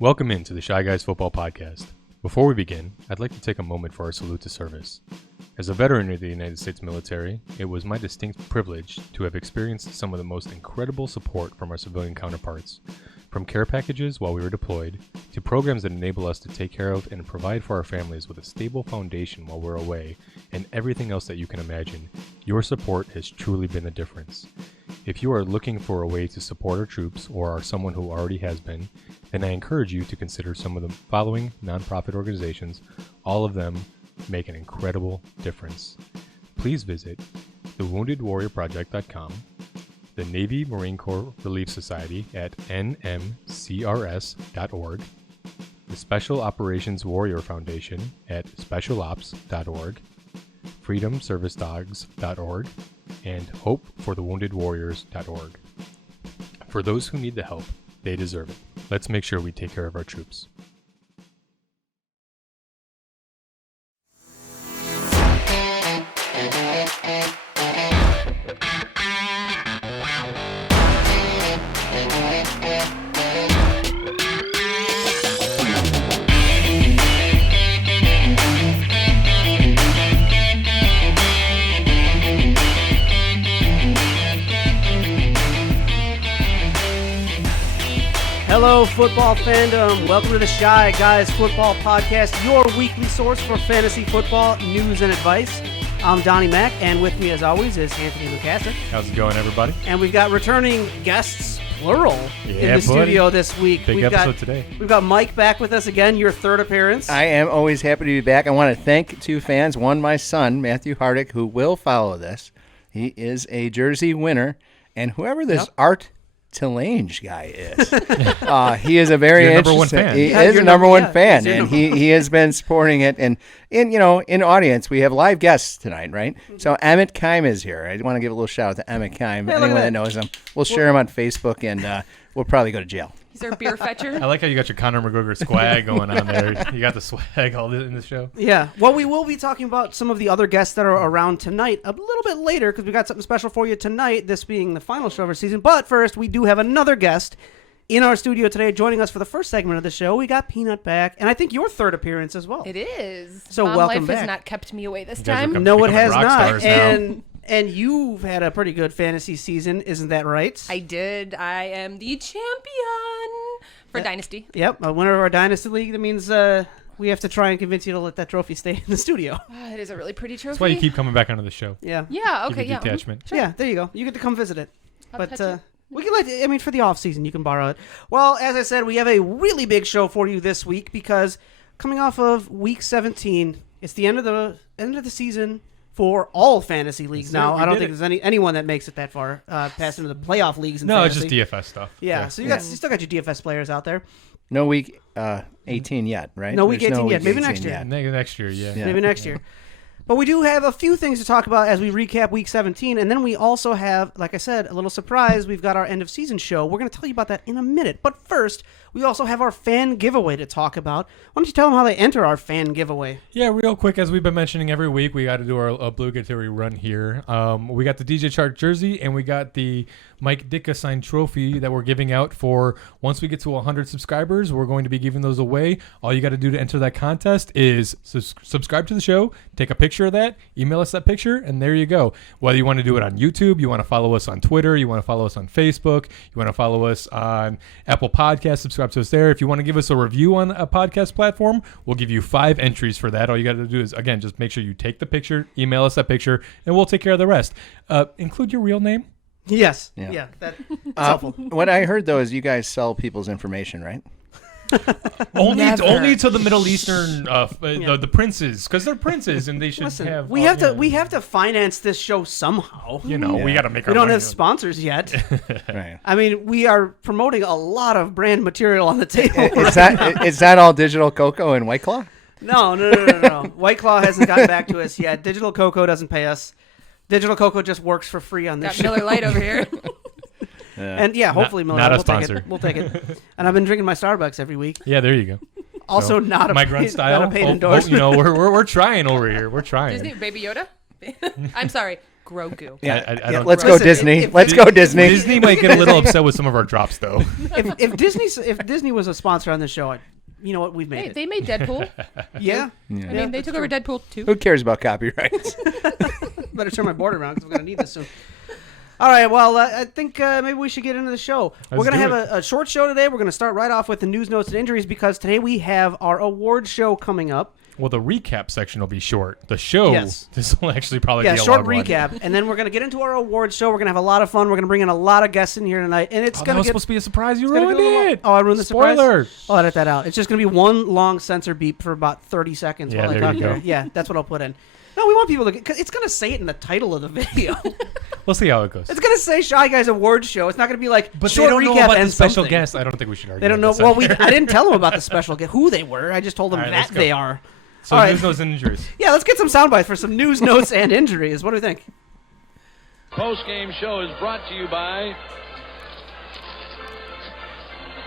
Welcome into the ChiGuys Football Podcast. Before we begin, I'd like to take a moment for our salute to service. As a veteran of the United States military, it was my distinct privilege to have experienced some of the most incredible support from our civilian counterparts, from care packages while we were deployed, to programs that enable us to take care of and provide for our families with a stable foundation while we're away, and everything else that you can imagine. Your support has truly been the difference. If you are looking for a way to support our troops or are someone who already has been, then I encourage you to consider some of the following nonprofit organizations. All of them make an incredible difference. Please visit thewoundedwarriorproject.com, the Navy Marine Corps Relief Society at nmcrs.org, the Special Operations Warrior Foundation at specialops.org, freedomservicedogs.org, and hopeforthewoundedwarriors.org. For those who need the help, they deserve it. Let's make sure we take care of our troops. Hello, football fandom. Welcome to the ChiGuys Football Podcast, your weekly source for fantasy football news and advice. I'm Donnie Mack, and with me, as always, is Anthony Lukasic. How's it going, everybody? And we've got returning guests, plural, in the studio this week. Big episode today. We've got Mike back with us again, your third appearance. I am always happy to be back. I want to thank two fans. One, my son, Matthew Hardick, who will follow this. He is a jersey winner. And whoever this Art Tillange guy is. He is a very interesting. He is a number one fan, and he has been supporting it. And in audience, we have live guests tonight, right? So Emmett Kime is here. I want to give a little shout out to Emmett Kime. Hey, anyone that knows him, we'll share him on Facebook, and we'll probably go to jail. He's our beer fetcher. I like how you got your Conor McGregor swag going on there. You got the swag all in the show. Yeah. Well, we will be talking about some of the other guests that are around tonight a little bit later because we got something special for you tonight, this being the final show of our season. But first, we do have another guest in our studio today. Joining us for the first segment of the show, we got Peanut back, and I think your third appearance as well. It is. So Mom welcome life back. has not kept me away this You guys are time. No, it has rock not. stars now. And you've had a pretty good fantasy season, isn't that right? I did. I am the champion for Dynasty. Yep, a winner of our Dynasty League. That means we have to try and convince you to let that trophy stay in the studio. It is a really pretty trophy. That's why you keep coming back onto the show. Yeah. Yeah, Give okay, you yeah. detachment. Sure. Yeah, there you go. You get to come visit it. I'll touch But it. we can for the off season, you can borrow it. Well, as I said, we have a really big show for you this week because coming off of week 17, it's the end of the season for all fantasy leagues now. I don't think there's anyone that makes it that far past into the playoff leagues. No, it's fantasy. just DFS stuff. Yeah, so you still got your DFS players out there. No week 18 yet, right? No week There's 18 yet. Maybe 18 next year. yet. Next year, yeah. Maybe next year. But we do have a few things to talk about as we recap Week 17, and then we also have, like I said, a little surprise. We've got our end-of-season show. We're going to tell you about that in a minute. But first, we also have our fan giveaway to talk about. Why don't you tell them how they enter our fan giveaway? Yeah, real quick, as we've been mentioning every week, we got to do our obligatory run here. We got the DJ Chark jersey, and we got the Mike Ditka signed trophy that we're giving out for once we get to 100 subscribers. We're going to be giving those away. All you got to do to enter that contest is subscribe to the show, take a picture of that, email us that picture, and there you go. Whether you want to do it on YouTube, you want to follow us on Twitter, you want to follow us on Facebook, you want to follow us on Apple Podcasts, subscribe to us there. If you want to give us a review on a podcast platform, we'll give you 5 entries for that. All you got to do is, again, just make sure you take the picture, email us that picture, and we'll take care of the rest. Include your real name. Yes. Yeah. That's helpful. What I heard, though, is you guys sell people's information, right? Only to the Middle Eastern, the princes, because they're princes and they should have. We have to finance this show somehow. We got to make our We don't money. have sponsors yet. Right. I mean, we are promoting a lot of brand material on the table. Is that all Digital Cocoa and White Claw? No. White Claw hasn't gotten back to us yet. Digital Cocoa doesn't pay us. Digital Cocoa just works for free on this Got show. Miller Lite over here. And hopefully Miller not a Lite. sponsor. We'll take it. And I've been drinking my Starbucks every week. Yeah, there you go. Also, So, not a migrant style. not a paid endorsement. We're trying over here. We're trying. Disney Baby Yoda. I'm sorry. Grogu. Yeah, I don't- let's go Listen, Disney. if- Let's go Disney. Disney might get a little upset with some of our drops, though. if Disney was a sponsor on this show, you know what, we've made Hey, it. they made Deadpool. Yeah. I mean, they took over Deadpool too. Who cares about copyrights? Better turn my board around because I'm going to need this soon. All right, well, I think maybe we should get into the show. We're going to have a short show today. We're going to start right off with the news, notes, and injuries because today we have our award show coming up. Well, the recap section will be short. The show, this will actually probably be a short long one. recap, and then we're going to get into our awards show. We're going to have a lot of fun. We're going to bring in a lot of guests in here tonight, and it's Oh, going that to was supposed to be a surprise. You it's gonna ruined be a little- it. Oh, I ruined the Spoiler. surprise? I'll edit that out. It's just going to be one long censor beep for about 30 seconds Yeah, while I there talk you here. go. Yeah, that's what I'll put in. No, we want people to because it's going to say it in the title of the video. We'll see how it goes. It's going to say Shy Guys Awards Show. It's not going to be like But short they don't recap know about the and special something. guest. I don't think we should argue. They don't know. about Well, this. I didn't tell them about the special guest, who they were. I just told them All right, that let's go. they are. So All right. news, notes, and injuries. Yeah, let's get some sound bites for some news, notes, and injuries. What do we think? Post-game show is brought to you by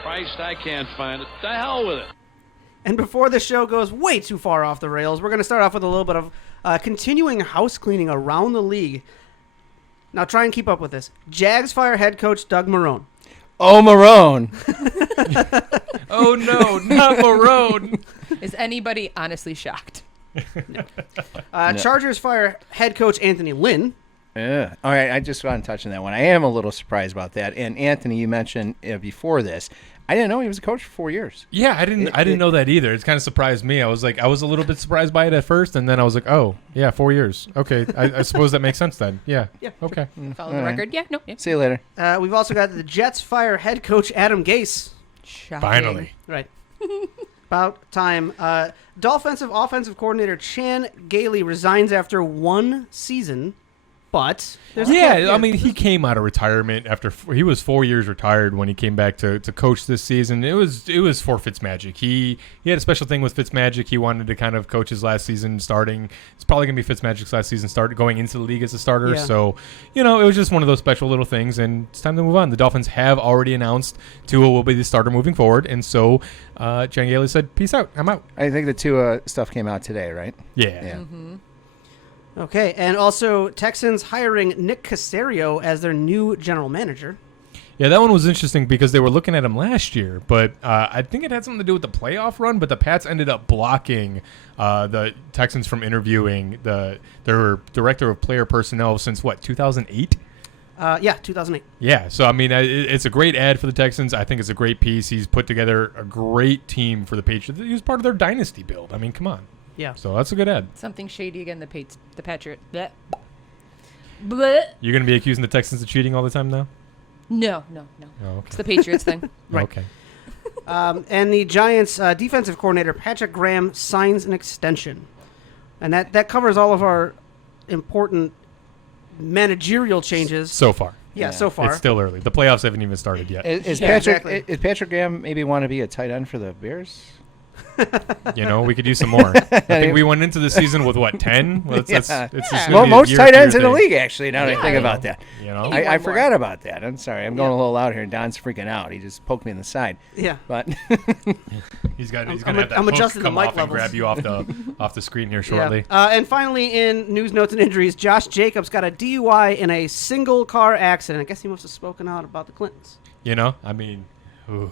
Christ, I can't find it. The hell with it. And before the show goes way too far off the rails, we're going to start off with a little bit of continuing house cleaning around the league. Now try and keep up with this. Jags fire head coach Doug Marrone. Oh, Marone. Oh no, not Marone. Is anybody honestly shocked? Chargers fire head coach Anthony Lynn. Yeah. All right, I just want to touch on that one. I am a little surprised about that. And Anthony, you mentioned before this, I didn't know he was a coach for 4 years. Yeah, I didn't know that either. It's kind of surprised me. I was a little bit surprised by it at first, and then I was like, oh, yeah, 4 years. Okay, I suppose that makes sense then. Yeah. Yeah. Okay. Follow the record? Yeah, no. Yeah. See you later. We've also got the Jets fire head coach Adam Gase. Shocking. Finally. Right. About time. Dolphins offensive coordinator Chan Gailey resigns after one season, but there's Yeah, I mean, he came out of retirement after he was 4 years retired when he came back to coach this season. It was for Fitzmagic. He had a special thing with Fitzmagic. He wanted to kind of coach his last season starting. It's probably going to be Fitzmagic's last season going into the league as a starter. Yeah. So, it was just one of those special little things, and it's time to move on. The Dolphins have already announced Tua will be the starter moving forward, and so Chan Gailey said, peace out, I'm out. I think the Tua stuff came out today, right? Yeah. Mm-hmm. Okay, and also Texans hiring Nick Caserio as their new general manager. Yeah, that one was interesting because they were looking at him last year, but I think it had something to do with the playoff run, but the Pats ended up blocking the Texans from interviewing their director of player personnel since, 2008? Yeah, 2008. Yeah, so, I mean, it's a great ad for the Texans. I think it's a great piece. He's put together a great team for the Patriots. He was part of their dynasty build. I mean, come on. Yeah. So that's a good ad. Something shady again, the Patriot. Blech. Blech. You're going to be accusing the Texans of cheating all the time now? No. Oh, okay. It's the Patriots thing. Right. Okay. And the Giants' defensive coordinator, Patrick Graham, signs an extension. And that covers all of our important managerial changes. So far. Yeah, so far. It's still early. The playoffs haven't even started yet. Is Yeah, Patrick exactly. is Patrick Graham maybe want to be a tight end for the Bears? We could use some more. I think we went into the season with 10? Well, it's just Yeah. gonna Well, be a most year tight to ends year in the thing. league, actually, now that I think about that. Maybe I one forgot more. about that. I'm sorry. I'm going a little out here. Don's freaking out. He just poked me in the side. Yeah. But He's gonna I'm have that hook adjusting the come mic off and levels. grab you off the screen here shortly. Yeah. And finally, in news, notes, and injuries, Josh Jacobs got a DUI in a single car accident. I guess he must have spoken out about the Clintons. I mean, ooh.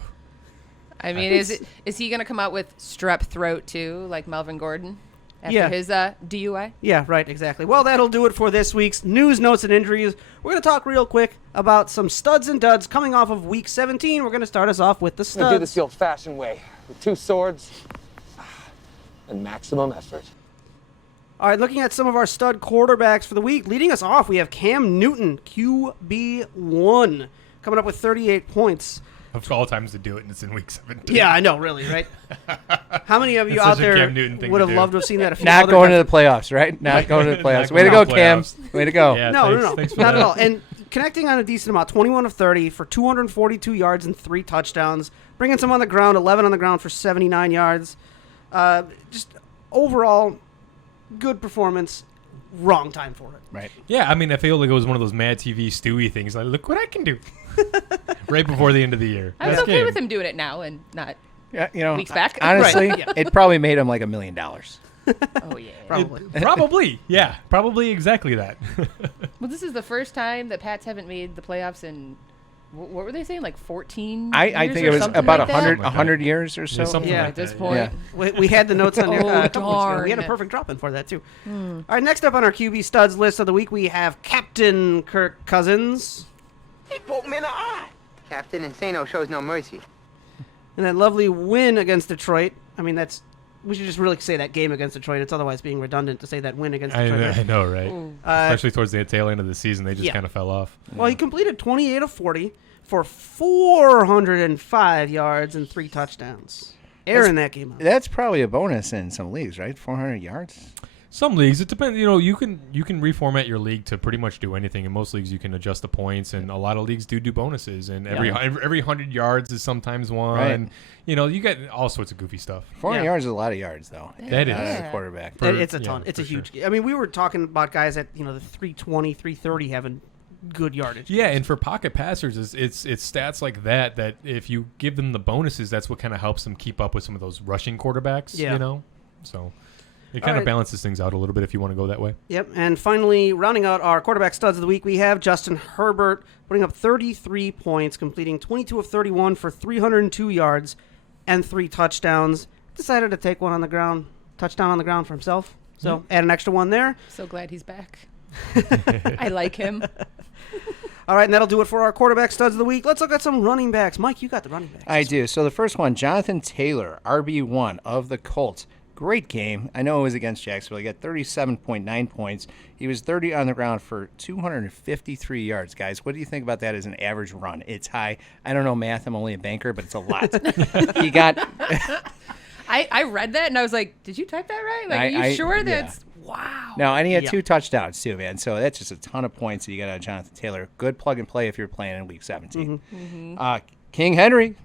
I mean, is he going to come out with strep throat too, like Melvin Gordon, after Yeah. his DUI? Yeah, right, exactly. Well, that'll do it for this week's news, notes, and injuries. We're going to talk real quick about some studs and duds coming off of Week 17. We're going to start us off with the I'm gonna do this studs. the old-fashioned way, with 2 swords and maximum effort. All right, looking at some of our stud quarterbacks for the week. Leading us off, we have Cam Newton, QB1, coming up with 38 points. Of all times to do it, and it's in week 17. Yeah, I know, really, right? How many of you That's out such a there Cam Newton thing would to have do. loved to have seen that? A few not other going to times? the playoffs, right? Not going to the playoffs. Not Way to going go, to Cam. playoffs. Way to go. Yeah, No, thanks for not that. at all. And connecting on a decent amount, 21 of 30 for 242 yards and 3 touchdowns, bringing some on the ground, 11 on the ground for 79 yards. Just overall, good performance. Wrong time for it. Right. Yeah, I mean, I feel like it was one of those Mad TV Stewie things. Like, look what I can do. Right before the end of the year. I was Best okay game. with him doing it now and not Yeah, weeks back. honestly, Right, yeah. it probably made him like $1 million. Oh, yeah. Probably. Probably. Yeah. Probably exactly that. Well, this is the first time that Pats haven't made the playoffs in, what were they saying, like 14 I years think or it was something about like that? 100 years or so. Yeah, something Yeah. like At this that. point. Yeah. We had the notes on there Oh, a couple weeks ago. We had a darn. perfect drop in for that, too. All right, next up on our QB studs list of the week, we have Captain Kirk Cousins. He poked me in the eye. Captain Insano shows no mercy. And that lovely win against Detroit. I mean, we should just really say that game against Detroit. It's otherwise being redundant to say that win against Detroit. I know, right? Especially towards the tail end of the season, they just yeah. kind of fell off. Well, he completed 28 of 40 for 405 yards and 3 touchdowns. Airing that game out. That's probably a bonus in some leagues, right? 400 yards. Some leagues, it depends. You can reformat your league to pretty much do anything. In most leagues, you can adjust the points, and a lot of leagues do bonuses. And every 100 yards is sometimes one. Right. You get all sorts of goofy stuff. 400 Yeah. yards is a lot of yards, though. That is. As a quarterback. It's a ton. It's a for huge sure. game. I mean, we were talking about guys at the 320, 330 having good yardage. Yeah, and for pocket passers, it's stats like that if you give them the bonuses, that's what kind of helps them keep up with some of those rushing quarterbacks. Yeah. So it kind of balances things out a little bit if you want to go that way. Yep. And finally, rounding out our quarterback studs of the week, we have Justin Herbert putting up 33 points, completing 22 of 31 for 302 yards and 3 touchdowns. Decided to take one on the ground, touchdown on the ground for himself. So add an extra one there. So glad he's back. I like him. All right, and that'll do it for our quarterback studs of the week. Let's look at some running backs. Mike, you got the running backs. I do. So the first one, Jonathan Taylor, RB1 of the Colts. Great game. I know it was against Jacksonville. He got 37.9 points. He was 30 on the ground for 253 yards, guys. What do you think about that as an average run? It's high. I don't know math. I'm only a banker, but it's a lot. He got... I read that, and I was like, did you type that right? Like, are you sure that's... Wow. No, and he had Yeah. 2 touchdowns, too, man. So that's just a ton of points that you got out of Jonathan Taylor. Good plug and play if you're playing in Week 17. King Henry.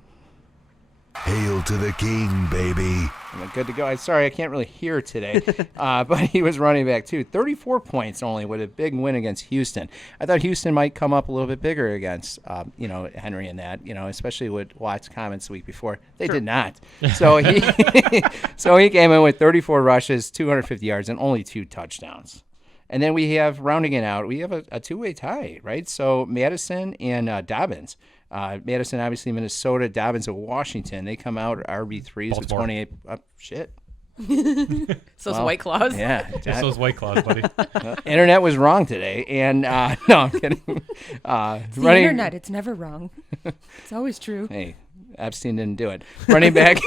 Hail to the king, baby. I'm good to go. I'm sorry, I can't really hear today. But he was running back, too. 34 points only with a big win against Houston. I thought Houston might come up a little bit bigger against, Henry in that, especially with Watt's comments the week before. They did not. So he came in with 34 rushes, 250 yards, and only 2 touchdowns. And then we have, rounding it out, we have a two-way tie, right? So Madison and Dobbins. Madison, obviously, Minnesota. Dobbins of Washington. They come out RB3s with 28. Shit. So it's White Claws. Yeah. Just those White Claws, buddy. Internet was wrong today. And no, I'm kidding. It's the internet. It's never wrong. It's always true. Hey, Epstein didn't do it. Running back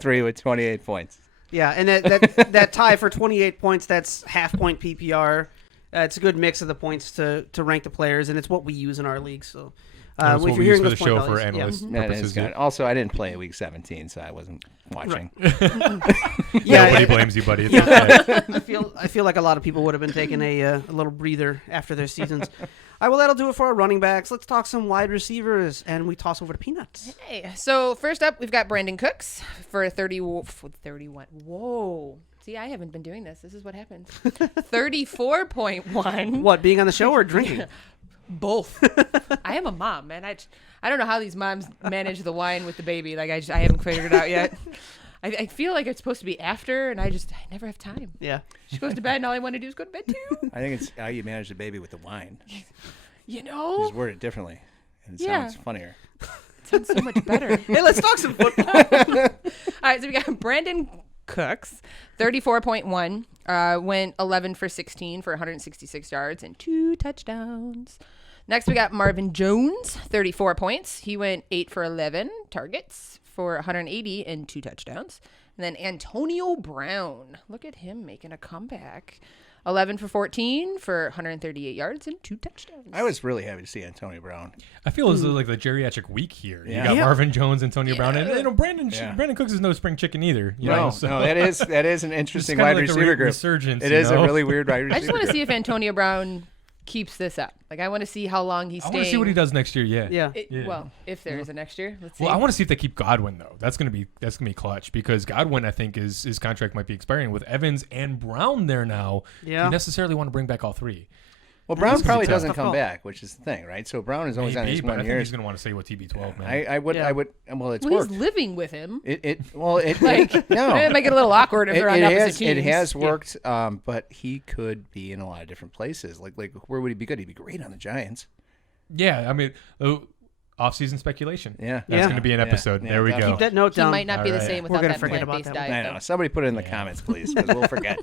3 with 28 points. Yeah, and that tie for 28 points, that's half-point PPR. It's a good mix of the points to rank the players, and it's what we use in our league. So, That's what if we you're use hearing for the those point show for values, analyst That is purposes. good. Also, I didn't play Week 17, so I wasn't watching. Yeah, Nobody blames you, buddy. It's okay. I feel like a lot of people would have been taking a little breather after their seasons. All right, well, that'll do it for our running backs. Let's talk some wide receivers, and we toss over to Peanuts. Hey, so first up, we've got Brandon Cooks for 31. Whoa. See, I haven't been doing this. This is what happens. 34.1. What, being on the show or drinking? Both. I am a mom, man. I don't know how these moms manage the wine with the baby. Like, I haven't figured it out yet. I feel like it's supposed to be after, and I never have time. Yeah. She goes to bed, and all I want to do is go to bed, too. I think it's how you manage the baby with the wine. You know? Just word it differently. And it Yeah. sounds funnier. It sounds so much better. Hey, let's talk some football. All right, so we got Brandon Cooks, 34.1, went 11 for 16 for 166 yards and 2 touchdowns. Next, we got Marvin Jones, 34 points. He went 8 for 11 targets for 180 and 2 touchdowns. And then Antonio Brown, look at him making a comeback. 11 for 14 for 138 yards and 2 touchdowns. I was really happy to see Antonio Brown. I feel as though like the geriatric week here. Yeah. You got Yeah. Marvin Jones, Antonio Brown, and Yeah. Brandon Cooks is no spring chicken either. You No, know, so that is an interesting kinda wide like a receiver group. resurgence, It you is a know? really weird wide receiver I just want to group. see if Antonio Brown keeps this up. Like, I want to see how long he's I staying. want to see what he does next year. Yeah. Yeah. Yeah. Well, if there is a next year, let's see. Well, I want to see if they keep Godwin though. That's gonna be clutch because Godwin, I think, his contract might be expiring with Evans and Brown there now. Yeah. Do you necessarily want to bring back all three? Well, Brown probably tough. doesn't Tough come call. back, which is the thing, right? So Brown is always on Maybe, his but I 1 think year. he's going to want to say what TB12, man. I would. Well, it's Well, worked. he's living with him. It It no. might get a little awkward if they're on opposite teams. It has worked, but he could be in a lot of different places. Like where would he be good? He'd be great on the Giants. Yeah, I mean, off-season speculation. Yeah. That's Yeah. going to be an episode. Yeah, there we definitely. go. Keep that note He down. might not be the Alright. same We're without gonna that forget about plant-based that one. diet. I know. though. Somebody put it in the comments, please, because we'll forget.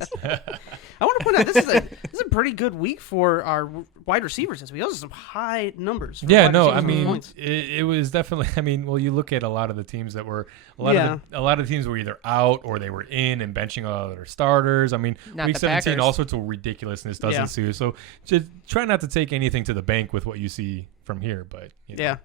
I want to point out this is a pretty good week for our wide receivers this week. Those are some high numbers. For Yeah, wide no, receivers I and mean, points. it was definitely. I mean, well, you look at a lot of the teams that were a lot of the teams were either out or they were in and benching all of their starters. I mean, Not week the 17, Packers. all sorts of ridiculousness does Yeah. ensue. So just try not to take anything to the bank with what you see from here. But you know. Yeah,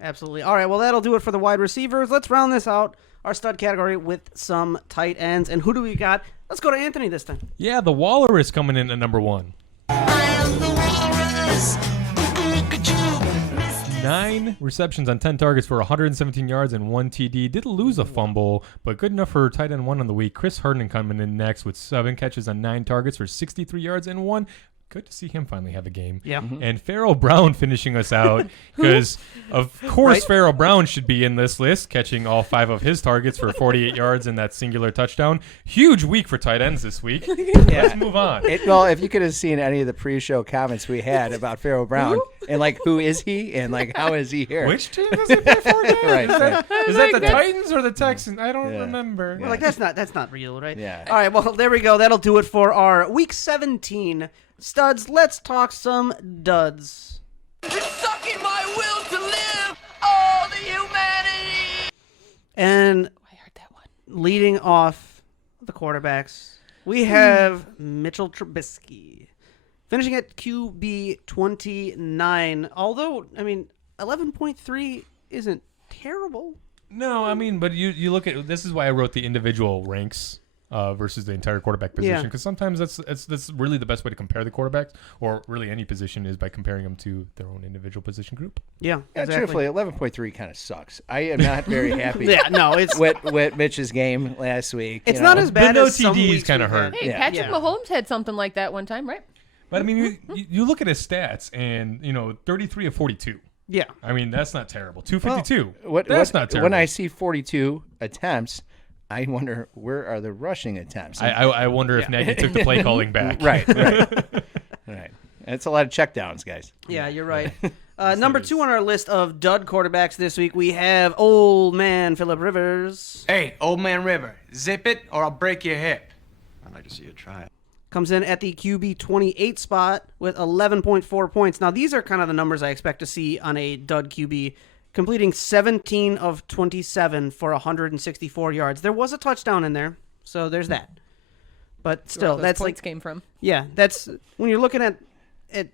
absolutely. All right, well, that'll do it for the wide receivers. Let's round this out, our stud category, with some tight ends. And who do we got? Let's go to Anthony this time. Yeah, the Waller is coming in at number 1. 9 receptions on 10 targets for 117 yards and 1 TD. Did lose a fumble, but good enough for tight end 1 on the week. Chris Herndon coming in next with 7 catches on 9 targets for 63 yards and 1. Good to see him finally have a game. Yeah. And Pharaoh Brown finishing us out because, of course, Right? Pharaoh Brown should be in this list, catching all 5 of his targets for 48 yards and that singular touchdown. Huge week for tight ends this week. Let's move on. Well, if you could have seen any of the pre-show comments we had about Pharaoh Brown and like who is he and like how is he here? Which team does he play for again? Right. Is that the Titans or the Texans? I don't Yeah. remember. We're like, that's not real, right? Yeah. All right, well, there we go. That'll do it for our Week 17 studs. Let's talk some duds. Sucking my will to live, all the humanity. And I heard that one. leading off the quarterbacks, we have Mitchell Trubisky finishing at QB 29. Although, I mean, 11.3 isn't terrible. No, I mean, but you look at this is why I wrote the individual ranks versus the entire quarterback position Yeah. because sometimes that's really the best way to compare the quarterbacks or really any position is by comparing them to their own individual position group. Yeah, Yeah, exactly. truthfully, 11.3 kind of sucks. I am not very happy Yeah, no, it's with Mitch's game last week. it's you not know. as bad no as some TDs weeks kinda we've had. hurt. Hey, Yeah. Patrick Yeah. Mahomes had something like that one time, right? But I mean, you look at his stats and 33 of 42. Yeah. I mean, that's not terrible. 252. What, that's what- not terrible. When I see 42 attempts, I wonder where are the rushing attempts? I wonder if Nagy took the play calling back. right. Right. It's a lot of checkdowns, guys. Yeah, you're right. Number 2 on our list of dud quarterbacks this week, we have old man Phillip Rivers. Hey, old man River, zip it or I'll break your hip. I'd like to see you try it. Comes in at the QB 28 spot with 11.4 points. Now, these are kind of the numbers I expect to see on a dud QB, completing 17 of 27 for 164 yards. There was a touchdown in there, so there's that. But still, Those that's points like, came from. yeah, that's when you're looking at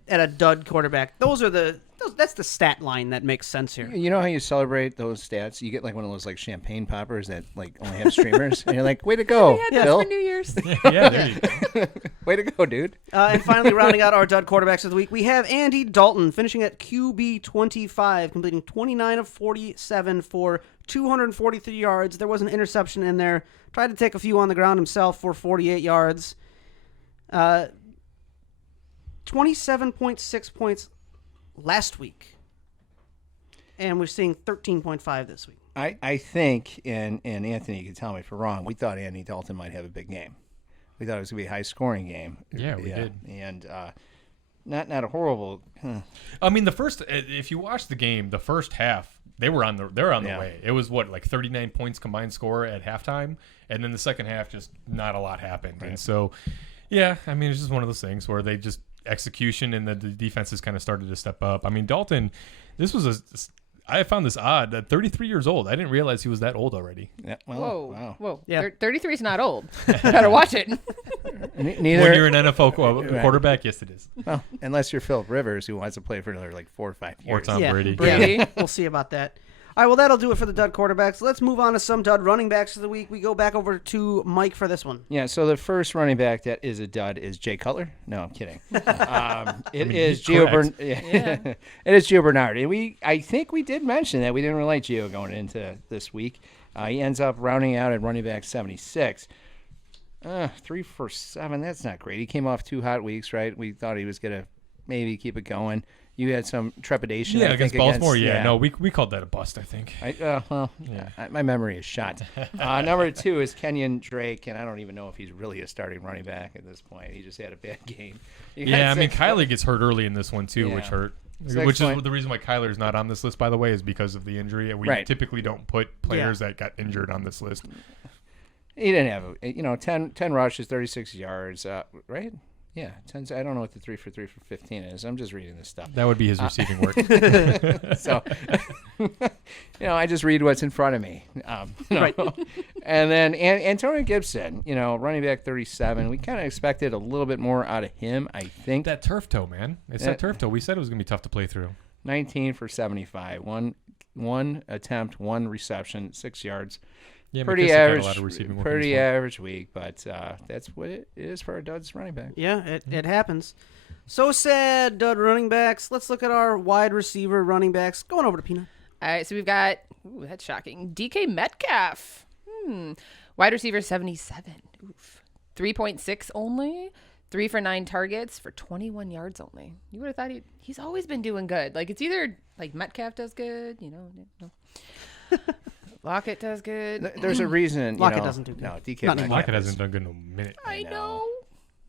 a dud quarterback. That's the stat line that makes sense here. You know how you celebrate those stats? You get like one of those like champagne poppers that like only have streamers, and you're like, "Way to go, Yeah, that's Phil! for New Year's. Yeah, there you go. Way to go, dude!" And finally, rounding out our dud quarterbacks of the week, we have Andy Dalton finishing at QB 25, completing 29 of 47 for 243 yards. There was an interception in there. Tried to take a few on the ground himself for 48 yards. 27.6 points last week. And we're seeing 13.5 this week. I think, and Anthony, you can tell me if we're wrong, we thought Andy Dalton might have a big game. We thought it was going to be a high-scoring game. Yeah, we did. And not a horrible. I mean, if you watch the game, the first half, they're on the way. It was like 39 points combined score at halftime, and then the second half, just not a lot happened. Right. And so, yeah, I mean, it's just one of those things where they just execution and the defenses kind of started to step up. I mean, Dalton, I found this odd at 33 years old. I didn't realize he was that old already. Yeah, well, Whoa. wow. Whoa. Yeah. 33 is not old. You better watch it. Neither. When you're an NFL quarterback, yes, it is. Well, unless you're Phillip Rivers, who wants to play for another like 4 or 5 years. Or Tom Brady. Brady. We'll see about that. All right, well, that'll do it for the dud quarterbacks. Let's move on to some dud running backs of the week. We go back over to Mike for this one. Yeah, so the first running back that is a dud is Jay Cutler. No, I'm kidding. It is Gio correct. It is Gio Bernard. And I think we did mention that we didn't really like Gio going into this week. He ends up rounding out at running back 76. 3 for 7, that's not great. He came off 2 hot weeks, right? We thought he was going to maybe keep it going. You had some trepidation. Yeah, I think, against Baltimore. against, No, we called that a bust, I think. My memory is shot. Number 2 is Kenyon Drake, and I don't even know if he's really a starting running back at this point. He just had a bad game. Yeah, I mean, Kyler gets hurt early in this one, too, which hurt. Which is the reason why Kyler's not on this list, by the way, is because of the injury. We typically don't put players that got injured on this list. He didn't have 10 rushes, 36 yards, right? Yeah, 10. I don't know what the 3 for 15 is. I'm just reading this stuff. That would be his receiving work. So, I just read what's in front of me. Right. And then Antonio Gibson, running back 37. We kind of expected a little bit more out of him, I think. That turf toe, man. It's that turf toe. We said it was going to be tough to play through. 19 for 75. One attempt, 1 reception, 6 yards. Yeah, pretty average week, but that's what it is for our duds running back. Yeah, it happens. So sad, dud running backs. Let's look at our wide receiver running backs. Going over to Peanut. All right, so we've got, that's shocking, DK Metcalf. Wide receiver 77. Oof. 3.6 only. 3 for 9 targets for 21 yards only. You would have thought he's always been doing good. Like, it's either like Metcalf does good, no. Lockett does good. There's a reason. Lockett doesn't do good. No, DK. Lockett hasn't done good in a minute. I know.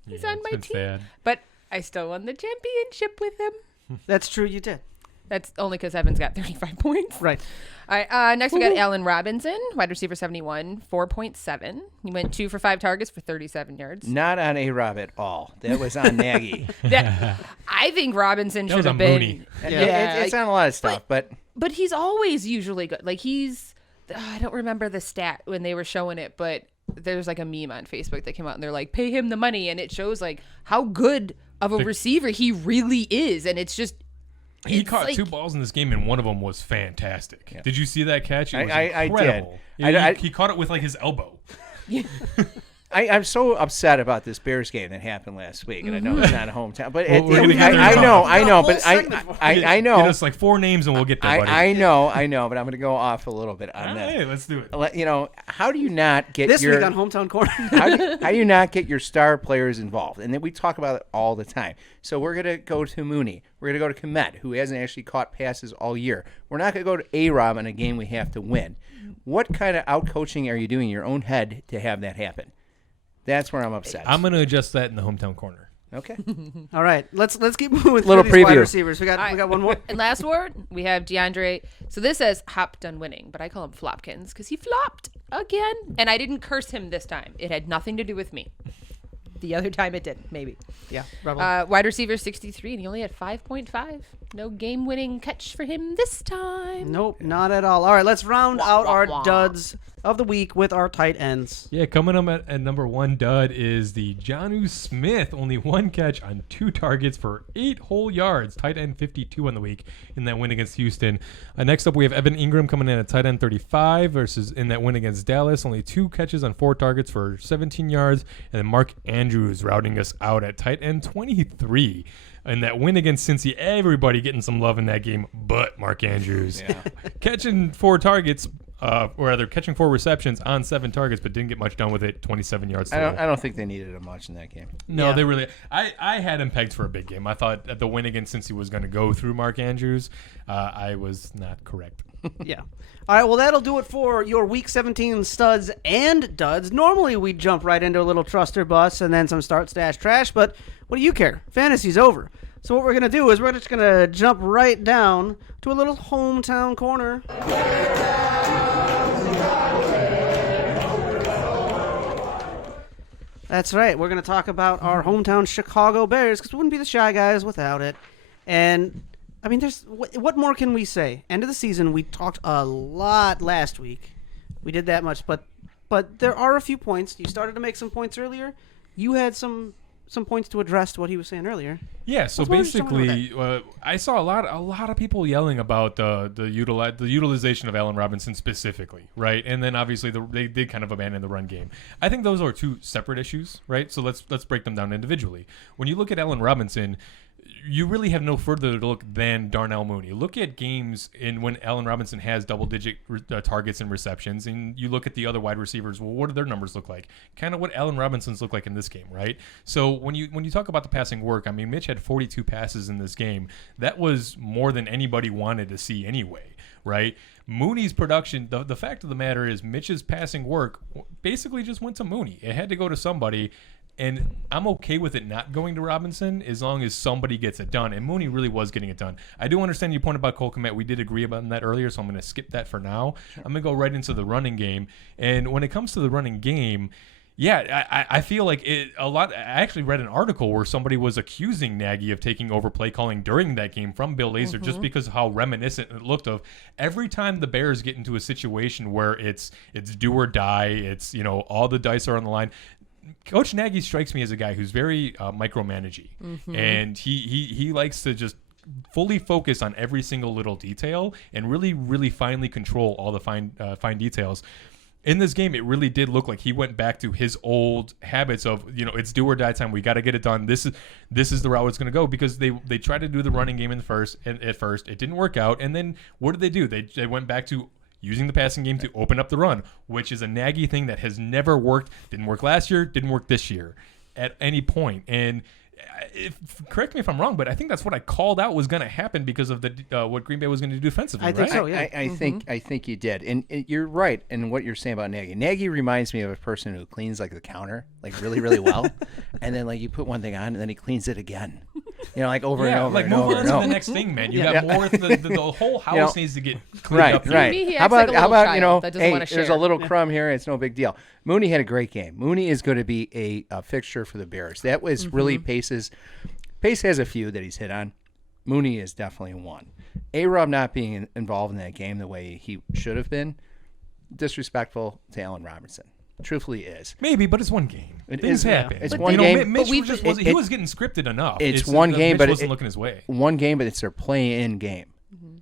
He's on my team. Sad. But I still won the championship with him. That's true, you did. That's only because Evan's got 35 points. Right. All right. Next, we got Allen Robinson, wide receiver 71, 4.7. He went 2 for 5 targets for 37 yards. Not on A-Rob at all. That was on Nagy. I think Robinson should have been. Mooney. Yeah, it's on a lot of stuff, but he's always usually good. Like I don't remember the stat when they were showing it, but there's like a meme on Facebook that came out and they're like, pay him the money, and it shows like how good of a receiver he really is, and it's just. He caught 2 balls in this game, and one of them was fantastic. Yeah. Did you see that catch? It was incredible. I did. He caught it with like his elbow. I'm so upset about this Bears game that happened last week, and I know it's not a hometown, but I know, but I know. It's like 4 names, and we'll get there, buddy. I know, but I'm going to go off a little bit on that. Hey, let's do it. How do you not get this week on Hometown Corner? how do you not get your star players involved? And then we talk about it all the time. So we're going to go to Mooney. We're going to go to Komet, who hasn't actually caught passes all year. We're not going to go to A-Rob in a game we have to win. What kind of out-coaching are you doing in your own head to have that happen? That's where I'm upset. I'm going to adjust that in the Hometown Corner. Okay. All right. Let's keep moving with little these preview. wide receivers. We got one more. And last word, we have DeAndre. So this says Hop done winning, but I call him Flopkins because he flopped again. And I didn't curse him this time. It had nothing to do with me. The other time it did, maybe. Yeah. Wide receiver 63, and he only had 5.5. No game-winning catch for him this time. Nope, not at all. All right, let's round out our duds of the week with our tight ends. Yeah, coming up at number 1 dud is the Jonnu Smith. Only 1 catch on 2 targets for 8 whole yards. Tight end 52 on the week in that win against Houston. Next up, we have Evan Ingram coming in at tight end 35 versus in that win against Dallas. Only 2 catches on 4 targets for 17 yards. And then Mark Andrews routing us out at tight end 23. In that win against Cincy, everybody getting some love in that game, but Mark Andrews. Yeah. Catching 4 targets, or rather catching 4 receptions on 7 targets, but didn't get much done with it, 27 yards total. I don't think they needed him much in that game. No, they really. I had him pegged for a big game. I thought that the win against Cincy was going to go through Mark Andrews. I was not correct. Yeah. All right, well, that'll do it for your Week 17 studs and duds. Normally, we jump right into a little trust or bust and then some start, stash, trash, but what do you care? Fantasy's over. So what we're going to do is we're just going to jump right down to a little hometown corner. That's right. We're going to talk about our hometown Chicago Bears because we wouldn't be the Shy Guys without it. And I mean, there's what more can we say? End of the season, we talked a lot last week. We did that much, but there are a few points. You started to make some points earlier. You had some points to address to what he was saying earlier. Yeah, so basically, I saw a lot of people yelling about the utilization of Allen Robinson specifically, right? And then obviously they did kind of abandon the run game. I think those are 2 separate issues, right? So let's break them down individually. When you look at Allen Robinson, you really have no further to look than Darnell Mooney. Look at games when Allen Robinson has double-digit targets and receptions, and you look at the other wide receivers. Well, what do their numbers look like? Kind of what Allen Robinson's look like in this game, right? So when you talk about the passing work, I mean, Mitch had 42 passes in this game. That was more than anybody wanted to see anyway, right? Mooney's production, the fact of the matter is Mitch's passing work basically just went to Mooney. It had to go to somebody. And I'm okay with it not going to Robinson as long as somebody gets it done. And Mooney really was getting it done. I do understand your point about Cole Kmet. We did agree about that earlier, so I'm going to skip that for now. Sure. I'm going to go right into the running game. And when it comes to the running game, yeah, I feel like I actually read an article where somebody was accusing Nagy of taking over play calling during that game from Bill Lazor just because of how reminiscent it looked of every time the Bears get into a situation where it's do or die, it's, all the dice are on the line. Coach Nagy strikes me as a guy who's very micromanagey, and he likes to just fully focus on every single little detail and really, really finely control all the fine details. In this game, it really did look like he went back to his old habits of, it's do or die time. We got to get it done. This is the route it's going to go, because they tried to do the running game at first. It didn't work out, and then what did they do? They went back to using the passing game to open up the run, which is a Nagy thing that has never worked. Didn't work last year, didn't work this year at any point. And correct me if I'm wrong, but I think that's what I called out was going to happen because of what Green Bay was going to do defensively. I think so, yeah. I think you did. And you're right in what you're saying about Nagy. Nagy reminds me of a person who cleans like the counter, like really, really well. And then like you put one thing on and then he cleans it again. Over and over and over. Move on to the next thing, man. You got more. The whole house needs to get cleaned right, up. Right. How about hey, there's a little crumb here. It's no big deal. Mooney had a great game. Mooney is going to be a fixture for the Bears. That was really Pace's. Pace has a few that he's hit on. Mooney is definitely one. A-Rob not being involved in that game the way he should have been, disrespectful to Allen Robinson. Truthfully is. Maybe, but it's one game. Things happen. It's one game. Mitch he was getting scripted enough. It's one game, but Mitch wasn't looking his way. One game, but it's their play-in game,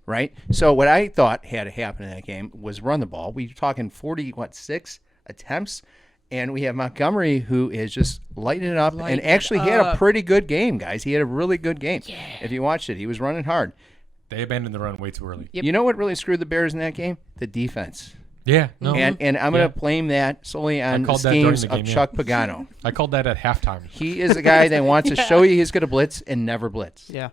right? So what I thought had to happen in that game was run the ball. We were talking 6 attempts, and we have Montgomery who is just lighting it up, and actually he had a pretty good game, guys. He had a really good game. Yeah. If you watched it, he was running hard. They abandoned the run way too early. Yep. You know what really screwed the Bears in that game? The defense. Yeah, no. And I'm going to blame that solely on the schemes of Chuck Pagano. I called that at halftime. He is a guy that wants to show you he's going to blitz and never blitz. Yeah.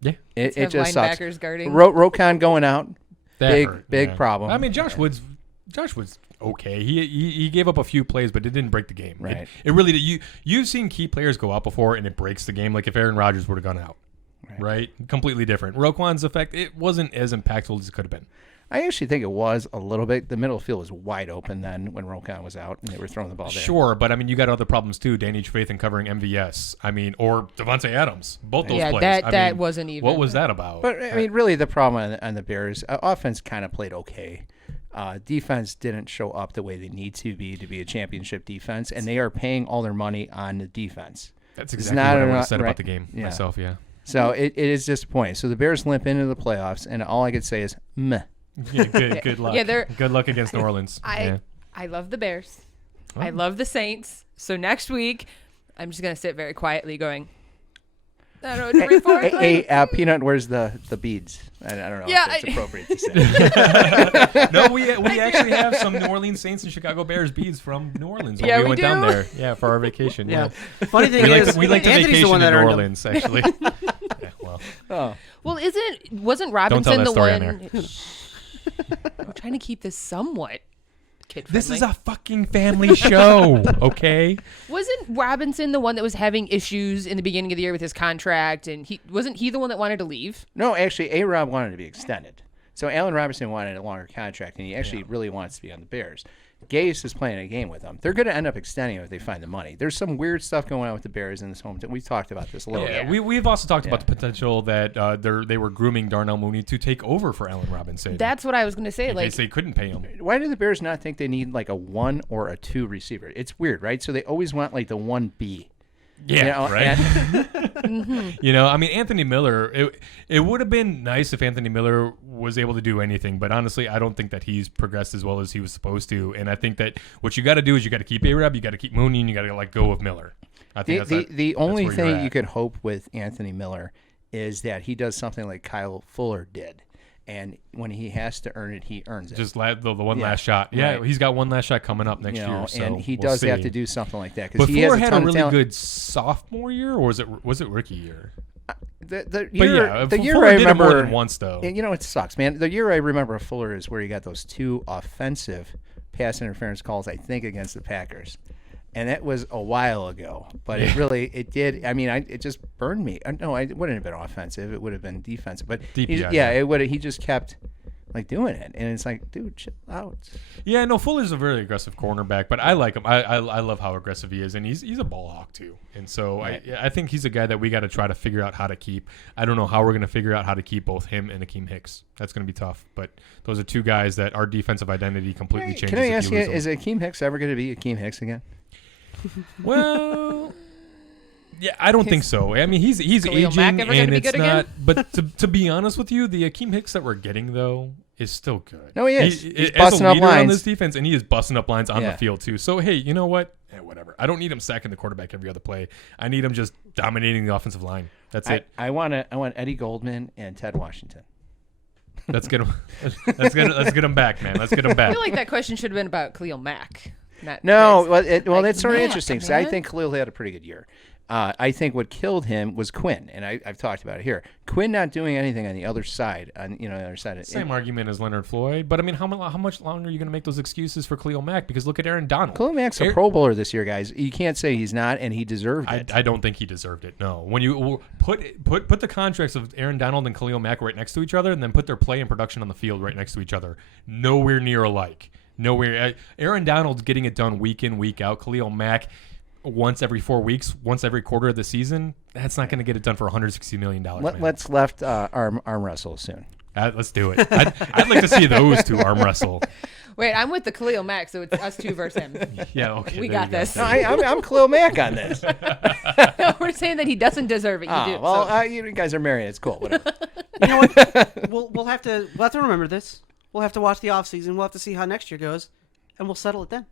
Yeah. It just sucks. Guarding. Rokon going out, big problem. I mean, Josh Woods okay. He gave up a few plays, but it didn't break the game. Right. It really did. You've seen key players go out before, and it breaks the game. Like if Aaron Rodgers would have gone out. Right. Completely different. Roquan's effect, it wasn't as impactful as it could have been. I actually think it was a little bit. The middle field was wide open then when Rokon was out and they were throwing the ball there. Sure, but I mean, you got other problems too. Danny Trevathan covering MVS. I mean, or Devontae Adams. Both those plays. Yeah, that wasn't even. What was that about? But I mean, really, the problem on the Bears, offense kind of played okay. Defense didn't show up the way they need to be a championship defense, and they are paying all their money on the defense. That's exactly what I would have said about the game myself. Yeah. So it is disappointing. So the Bears limp into the playoffs, and all I could say is meh. Yeah, good luck. Good luck against New Orleans. I love the Bears. Oh. I love the Saints. So next week, I'm just gonna sit very quietly, going. I don't know. Hey, Peanut, where's the beads? I don't know if it's appropriate to say. No, we actually have some New Orleans Saints and Chicago Bears beads from New Orleans when we went down there. Yeah, for our vacation. Yeah. Funny thing is, we like to vacation in New Orleans, actually. Well, wasn't Robinson don't tell that the story one? on air. I'm trying to keep this somewhat kid-friendly. This is a fucking family show, okay? Wasn't Robinson the one that was having issues in the beginning of the year with his contract, and wasn't he the one that wanted to leave? No, actually, A-Rob wanted to be extended. So Allen Robinson wanted a longer contract, and he actually really wants to be on the Bears. Gase is playing a game with them. They're going to end up extending it if they find the money. There's some weird stuff going on with the Bears in this home. We've talked about this a little bit. We've also talked about the potential that they were grooming Darnell Mooney to take over for Allen Robinson. That's what I was going to say. In case they couldn't pay him. Why do the Bears not think they need like a 1 or a 2 receiver? It's weird, right? So they always want like the 1B. Yeah, right. And You know, I mean, Anthony Miller, it would have been nice if Anthony Miller was able to do anything, but honestly, I don't think that he's progressed as well as he was supposed to. And I think that what you got to do is you got to keep A-Rab, you got to keep Mooney, and you got to let go of Miller. I think the only thing you could hope with Anthony Miller is that he does something like Kyle Fuller did. And when he has to earn it, he earns it. Just the one last shot. Yeah, right. He's got one last shot coming up next year. So and he we'll does see. have to do something like that. But he has Fuller a had ton a of really talent. good sophomore year, or was it rookie year? The Fuller year I did it remember more than once, though. And you know, it sucks, man. The year I remember of Fuller is where he got those 2 offensive pass interference calls, I think, against the Packers. And that was a while ago, but it did. I mean, it just burned me. No, it wouldn't have been offensive. It would have been defensive. But DPI, it would. He just kept like doing it, and it's like, dude, chill out. Yeah, no, Fuller's a very aggressive cornerback, but I like him. I love how aggressive he is, and he's a ball hawk too. And so Right. I think he's a guy that we got to try to figure out how to keep. I don't know how we're going to figure out how to keep both him and Akeem Hicks. That's going to be tough. But those are 2 guys that our defensive identity completely changes. Can I ask you, lose them. is Akeem Hicks ever going to be Akeem Hicks again? Well, yeah, I don't think so. I mean, he's Khalil aging, Mack ever gonna and be it's good not. again? But to be honest with you, the Akeem Hicks that we're getting though is still good. No, he is. He's as busting a up leader on lines. this defense, and he is busting up lines on Yeah. the field too. So hey, you know what? Whatever. I don't need him sacking the quarterback every other play. I need him just dominating the offensive line. That's it. I want Eddie Goldman and Ted Washington. Let's get him. Let's get him back, man. Let's get him I back. feel like that question should have been about Khalil Mack. No, Hicks. well, Like, that's sort of Mack, interesting. So I man. think Khalil had a pretty good year. I think what killed him was Quinn, and I've talked about it here. Quinn not doing anything on the other side, the other side. Same argument as Leonard Floyd, but I mean, how much longer are you going to make those excuses for Khalil Mack? Because look at Aaron Donald. Khalil Mack's a Pro Bowler this year, guys. You can't say he's not, and he deserved it. I don't think he deserved it. No, when you put the contracts of Aaron Donald and Khalil Mack right next to each other, and then put their play and production on the field right next to each other, nowhere near alike. Nowhere. Aaron Donald's getting it done week in, week out. Khalil Mack once every 4 weeks, once every quarter of the season. That's not going to get it done for $160 million. Let's left arm wrestle soon. Let's do it. I'd like to see those 2 arm wrestle. Wait, I'm with the Khalil Mack, so it's us 2 versus him. Yeah, okay. We there got you go. this. No, I'm Khalil Mack on this. No, we're saying that he doesn't deserve it. You do. Well, so. you guys are married. It's cool. Whatever. You know what? We'll have to remember this. We'll have to watch the offseason. We'll have to see how next year goes, and we'll settle it then.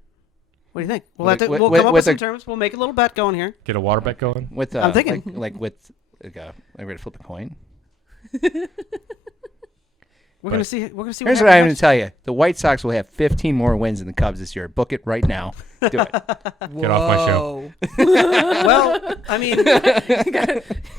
What do you think? We'll come up with some terms. We'll make a little bet going here. Get a water bet going. With I'm thinking like I'm ready to flip a coin. We're gonna see. We're gonna see. Here's what I'm going to tell you: the White Sox will have 15 more wins than the Cubs this year. Book it right now. Do it. Get off my show. Well, I mean,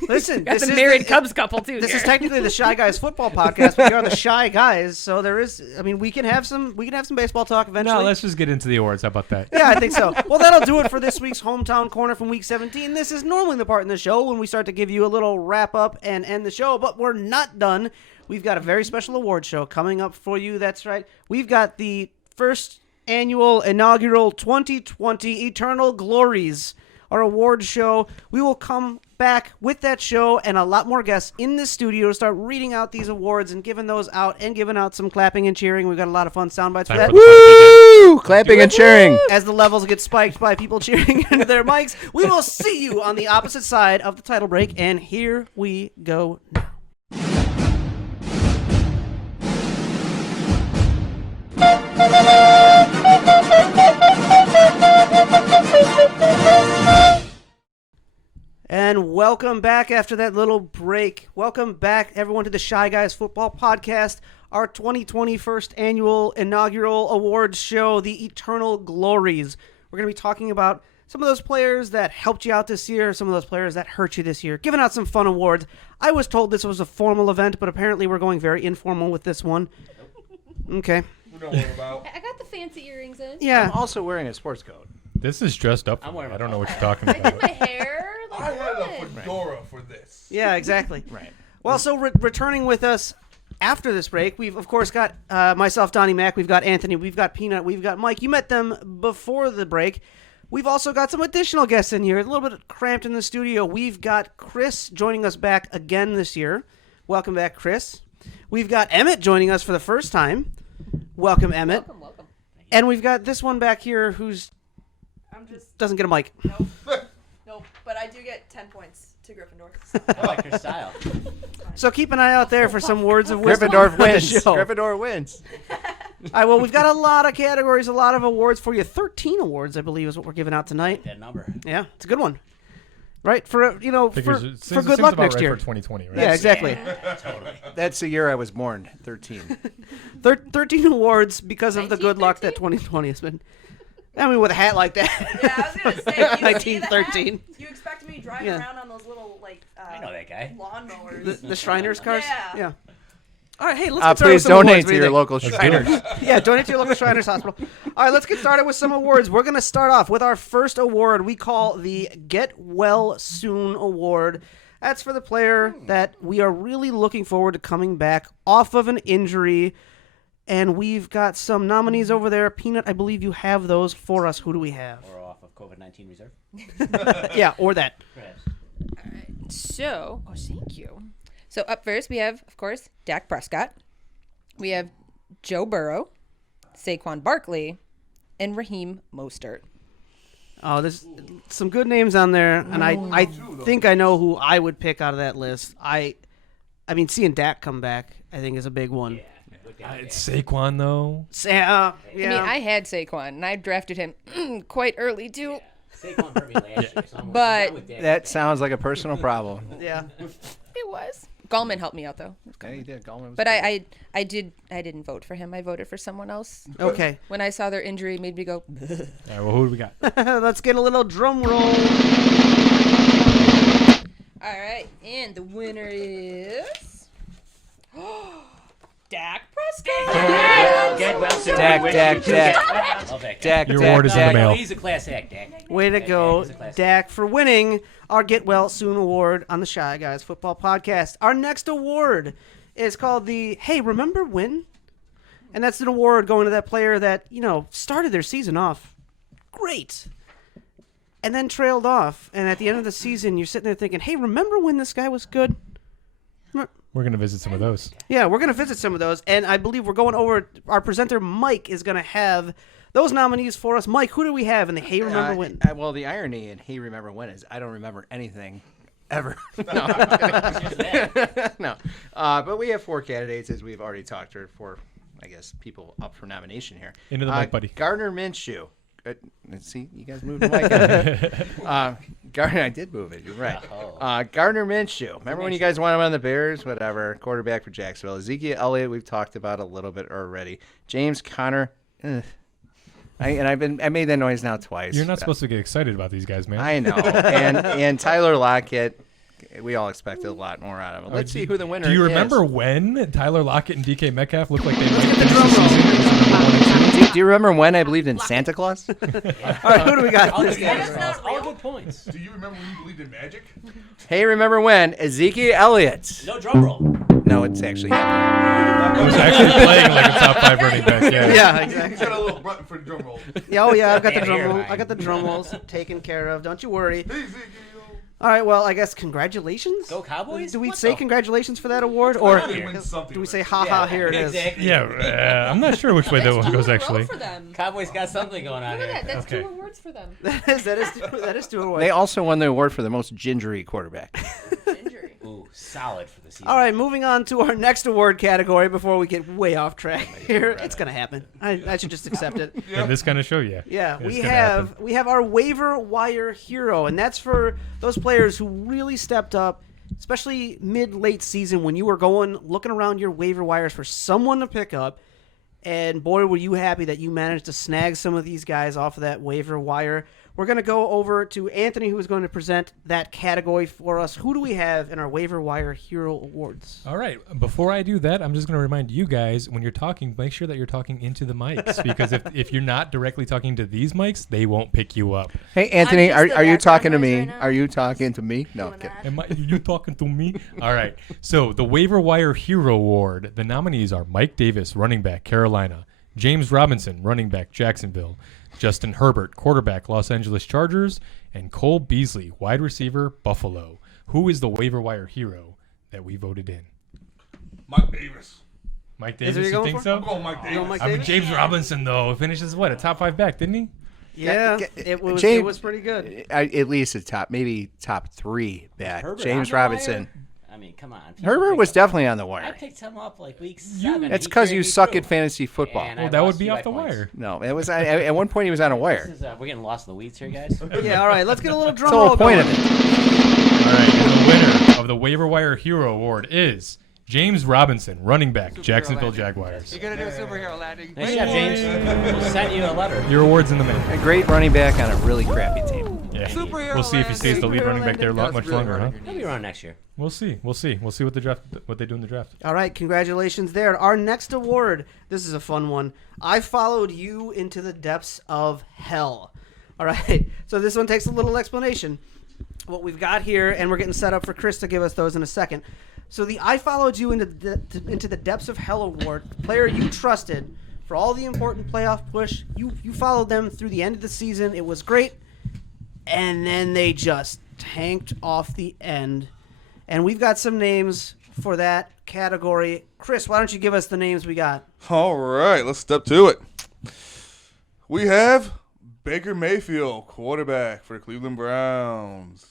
listen. Got this the is married Cubs couple too. This here. is technically the Shy Guys football podcast, but we are the Shy Guys, so there is. I mean, we can have some baseball talk eventually. No, let's just get into the awards. How about that? Yeah, I think so. Well, that'll do it for this week's Hometown Corner from Week 17. This is normally the part in the show when we start to give you a little wrap up and end the show, but we're not done. We've got a very special award show coming up for you. That's right. We've got the first annual inaugural 2020 Eternal Glories, our award show. We will come back with that show and a lot more guests in the studio to start reading out these awards and giving those out and giving out some clapping and cheering. We've got a lot of fun sound bites for that. Woo! Clapping and cheering. As the levels get spiked by people cheering into their mics, we will see you on the opposite side of the title break. And here we go now. And welcome back after that little break. Welcome back, everyone, to the Shy Guys Football Podcast, our 2020 first annual inaugural awards show, the Eternal Glories. We're going to be talking about some of those players that helped you out this year, some of those players that hurt you this year, giving out some fun awards. I was told this was a formal event, but apparently we're going very informal with this one. Okay. We know what about. I got the fancy earrings in. Yeah. I'm also wearing a sports coat. This is dressed up. I don't know what you're talking I did about. my hair. Like, I had what? a fedora for this. Yeah, exactly. Right. Well, so returning with us after this break, we've, of course, got myself, Donnie Mac, we've got Anthony, we've got Peanut, we've got Mike. You met them before the break. We've also got some additional guests in here, a little bit cramped in the studio. We've got Chris joining us back again this year. Welcome back, Chris. We've got Emmett joining us for the first time. Welcome, Emmett. Welcome. And we've got this one back here who's doesn't get a mic. Nope. No, but I do get 10 points to Gryffindor. I like your style. So keep an eye out there for some words of wisdom. Gryffindor on the wins. show. Gryffindor wins. All right, well, we've got a lot of categories, a lot of awards for you. 13 awards, I believe, is what we're giving out tonight. That number. Yeah, it's a good one. Right? For Figures it for seems good luck about next right year. for 2020, right? Yeah, exactly. Totally. That's the year I was born, 13. 13 awards because of the good luck that 2020 has been. I mean, with a hat like that. Yeah, I was going to say, you see the 1913. hat? You expect me driving Yeah. around on those little, like, I know that guy. lawnmowers. The Shriners cars? Yeah. All right, hey, let's get started Please with some donate awards. What to do you your think? local Let's do Shriners. it. Yeah, donate to your local Shriners Hospital. All right, let's get started with some awards. We're going to start off with our first award we call the Get Well Soon Award. That's for the player that we are really looking forward to coming back off of an injury. And we've got some nominees over there. Peanut, I believe you have those for us. Who do we have? Or off of COVID-19 reserve. Yeah, or that. Perhaps. All right. So, thank you. So up first we have, of course, Dak Prescott. We have Joe Burrow, Saquon Barkley, and Raheem Mostert. Oh, there's some good names on there, and I think I know who I would pick out of that list. I mean, seeing Dak come back, I think, is a big one. It's Saquon, though. Yeah. I mean, I had Saquon, and I drafted him quite early, too. Saquon hurt me last year, so I'm But- with Dak. That sounds like a personal problem. Yeah. It was. Gallman helped me out, though. Yeah, you did. Gallman was But great. I didn't vote for him. I voted for someone else. Okay. When I saw their injury, it made me go, All right, well, who do we got? Let's get a little drum roll. all right. And the winner is... Dak Prescott. Get well soon. Dak, We wish Dak, you to Dak. get well. Love that guy. Dak, Your Dak, award is in the Dak. mail. He's a class act, Dak. Way to That go, guy is a class act. Dak, for winning our Get Well Soon Award on the Shy Guys Football Podcast. Our next award is called the Hey, Remember When? And that's an award going to that player that, started their season off great and then trailed off. And at the end of the season, you're sitting there thinking, hey, remember when this guy was good? We're going to visit some of those. Yeah, we're going to visit some of those. And I believe we're going over, our presenter, Mike, is going to have those nominees for us. Mike, who do we have in the Hey, Remember When? Well, the irony in Hey, Remember When is I don't remember anything ever. No, I'm kidding. No. But we have 4 candidates, as we've already talked to, for, I guess, people up for nomination here. Into the mic, buddy. Gardner Minshew. Let's see, you guys moved the mic. Gardner, I did move it. You're right. Gardner Minshew. Remember when you guys wanted him on the Bears? Whatever. Quarterback for Jacksonville. Ezekiel Elliott, we've talked about a little bit already. James Conner. I made that noise now twice. You're not supposed to get excited about these guys, man. I know. And Tyler Lockett. We all expected a lot more out of him. Let's see who the winner is. Do you remember when Tyler Lockett and DK Metcalf looked like they might finish the season? It was number 1 and 2. Do you remember when I believed in Santa Claus? All right, who do we got? All good points. Do you remember when you believed in magic? Hey, remember when? Ezekiel Elliott. No drum roll. No, it's actually happening. He was actually playing like a top 5 running back. Yeah. Yeah, exactly. He's got a little button for the drum roll. Yeah, oh yeah, I've got the Yeah, drum here, roll. Ryan. I got the drum rolls taken care of. Don't you worry. Hey, Ezekiel. All right, well, I guess congratulations. Go Cowboys. Do we What say the- congratulations for that award, or They win something do we with say, it. haha, here it is? Exactly. Yeah, I'm not sure which way that one goes, actually. For them. Cowboys got something going on Look at there. that. That's Okay. 2 awards for them. that is two awards. They also won the award for the most gingery quarterback. Injury. Ooh, solid for the season. All right, moving on to our next award category before we get way off track here. It's gonna happen. I should just accept it. In this kind of show, yeah. Yeah, It's we gonna have happen. our waiver wire hero, and that's for those players who really stepped up, especially mid-late season when you were looking around your waiver wires for someone to pick up. And boy, were you happy that you managed to snag some of these guys off of that waiver wire. We're going to go over to Anthony, who is going to present that category for us. Who do we have in our waiver wire hero awards? All right. Before I do that, I'm just going to remind you guys, when you're talking, make sure that you're talking into the mics. Because if you're not directly talking to these mics, they won't pick you up. Hey, Anthony, just are the you talking to background me? noise right now. Are you talking to me? No, I'm Doing kidding. that. You talking to me? All right. So the Waiver Wire Hero Award, the nominees are Mike Davis, running back, Carolina. James Robinson, running back, Jacksonville. Justin Herbert, quarterback, Los Angeles Chargers. And Cole Beasley, wide receiver, Buffalo. Who is the Waiver Wire Hero that we voted in? Mike Davis. Mike Is Davis, who you're you going think for? so? I'm going Mike Davis. Mike I mean, Davis? James Robinson, though, finishes what, a top 5 back, didn't he? Yeah, it was pretty good. At least a top 3 back. Herbert James on the Robinson. wire? I mean, come on. Herbert was definitely on the I wire. picked him up like week 7. That's because you suck at fantasy football. And Well, I that would lost be you off by the points. wire. No, it was at one point he was on a wire. This is, we're getting lost in the weeds here, guys. Yeah, all right, let's get a little drum That's the whole roll point going. of it. All right, and the winner of the Waiver Wire Hero Award is James Robinson, running back, Jacksonville Jaguars. You're gonna do a superhero landing. Nice job, James. We'll send you a letter. Your award's in the mail. A great running back on a really crappy team. Yeah, Superhero we'll see if he stays the lead Superhero running back there landing. much longer, huh? He'll be around next year. We'll see what they do in the draft. All right, congratulations there. Our next award, this is a fun one. I followed you into the depths of hell. All right, so this one takes a little explanation. What we've got here, and we're getting set up for Chris to give us those in a second. So the I followed you into the depths of hell award, player you trusted for all the important playoff push. You followed them through the end of the season. It was great, and then they just tanked off the end. And we've got some names for that category. Chris, why don't you give us the names we got? All right, let's step to it. We have Baker Mayfield, quarterback for the Cleveland Browns.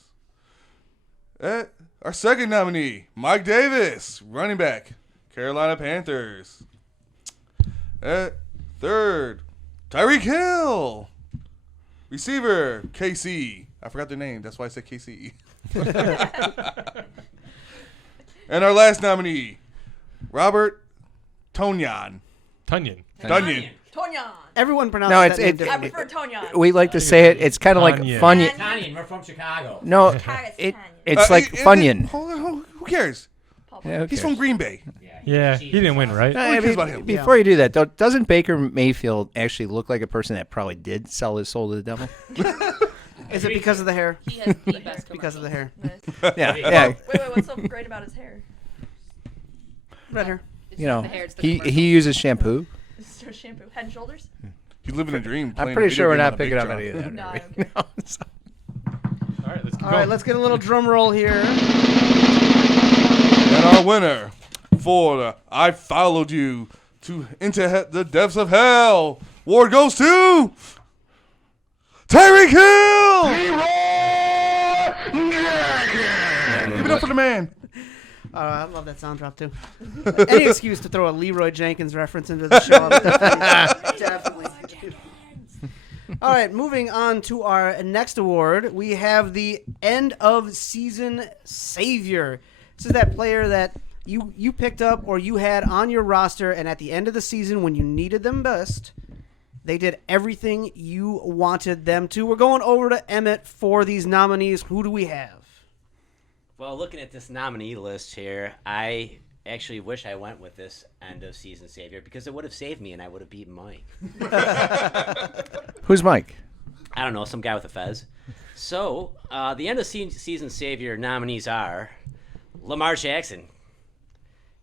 Our second nominee, Mike Davis, running back, Carolina Panthers. Third, Tyreek Hill, receiver, KC. I forgot their name. That's why I said KC. And our last nominee, Robert Tonyan. Tunyon. Tonyan. Tonyan. Everyone pronounces No, that name I differently. prefer Tonyan. We like to say it. It's kind of like Funyun. Funyun. Tanyan, we're from Chicago. No, it's like Funyun. Who cares? Yeah, who He's cares? from Green Bay. Yeah, he didn't win, right? Who cares about him? Before you do that, though, doesn't Baker Mayfield actually look like a person that probably did sell his soul to the devil? Is it because of the hair? He has the best Because of the hair. Yeah. Wait, what's so great about his hair? Red hair. You know, the hair, it's the he commercial. uses shampoo. This is your shampoo. Head and Shoulders? He's living a dream. I'm playing pretty a sure we're video not game picking on up a any big of that. No, I right? don't care. No, so- All right, let's keep All going. right, let's get a little drum roll here. And our winner for the I Followed You into the Depths of Hell award goes to Tyreek Hill. Give it up for the man. I love that sound drop too. Any excuse to throw a Leroy Jenkins reference into the show. Definitely. All right, moving on to our next award. We have the End of Season Savior. This is that player that you picked up or you had on your roster, and at the end of the season when you needed them best, they did everything you wanted them to. We're going over to Emmett for these nominees. Who do we have? Well, looking at this nominee list here, I actually wish I went with this end of season savior because it would have saved me and I would have beaten Mike. Who's Mike? I don't know, some guy with a fez. So, the end of season savior nominees are Lamar Jackson,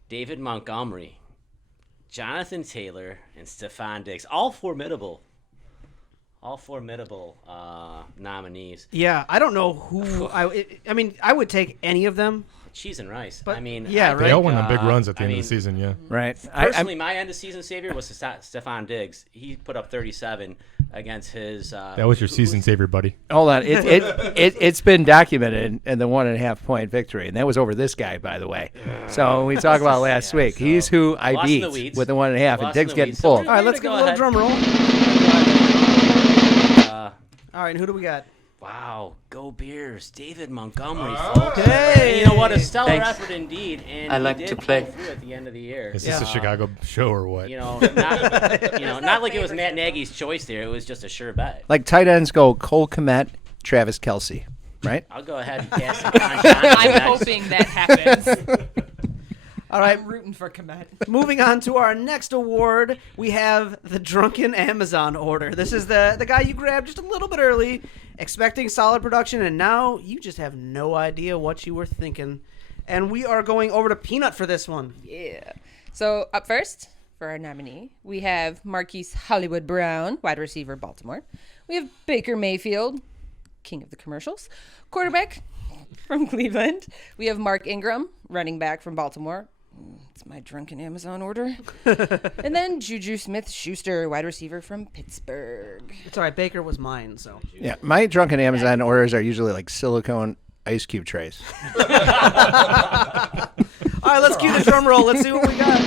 David Montgomery, Jonathan Taylor, and Stephon Diggs. All formidable nominees. Yeah, I don't know who. I mean, I would take any of them. Cheese and rice. But I mean, yeah, They all went on big runs at the I end mean, of the season, yeah. Right. Personally, my end of season savior was Stephon Diggs. He put up 37 against his. That was your season savior, buddy. Hold on. It's been documented in the 1.5 point victory, and that was over this guy, by the way. So we talked about last week. so He's who I lost in beat the weeds. with the 1.5, and Lost Diggs in the getting weeds. So pulled. All right, let's Go give a little ahead. drum roll. All right, who do we got? Wow, go Bears, David Montgomery, folks. Hey! And you know what? A stellar Thanks. effort indeed. And I he like did to pull play. through at the end of the year. Is this a Chicago show or what? You know, not like it was Matt Nagy's choice there. It was just a sure bet. Like tight ends go Cole Kmet, Travis Kelce, right? I'll go ahead and cast it on Johnson I'm next. hoping that happens. All right, I'm rooting for Komet. moving on to our next award, we have the Drunken Amazon Order. This is the guy you grabbed just a little bit early, expecting solid production, and now you just have no idea what you were thinking. And we are going over to Peanut for this one. Yeah. So up first for our nominee, we have Marquise Hollywood Brown, wide receiver, Baltimore. We have Baker Mayfield, king of the commercials, quarterback from Cleveland. We have Mark Ingram, running back from Baltimore. It's my drunken Amazon order. And then Juju Smith-Schuster, wide receiver from Pittsburgh. It's all right. Baker was mine, so. Yeah, my drunken Amazon orders are usually like silicone ice cube trays. All right, let's cue the drum roll. Let's see what we got.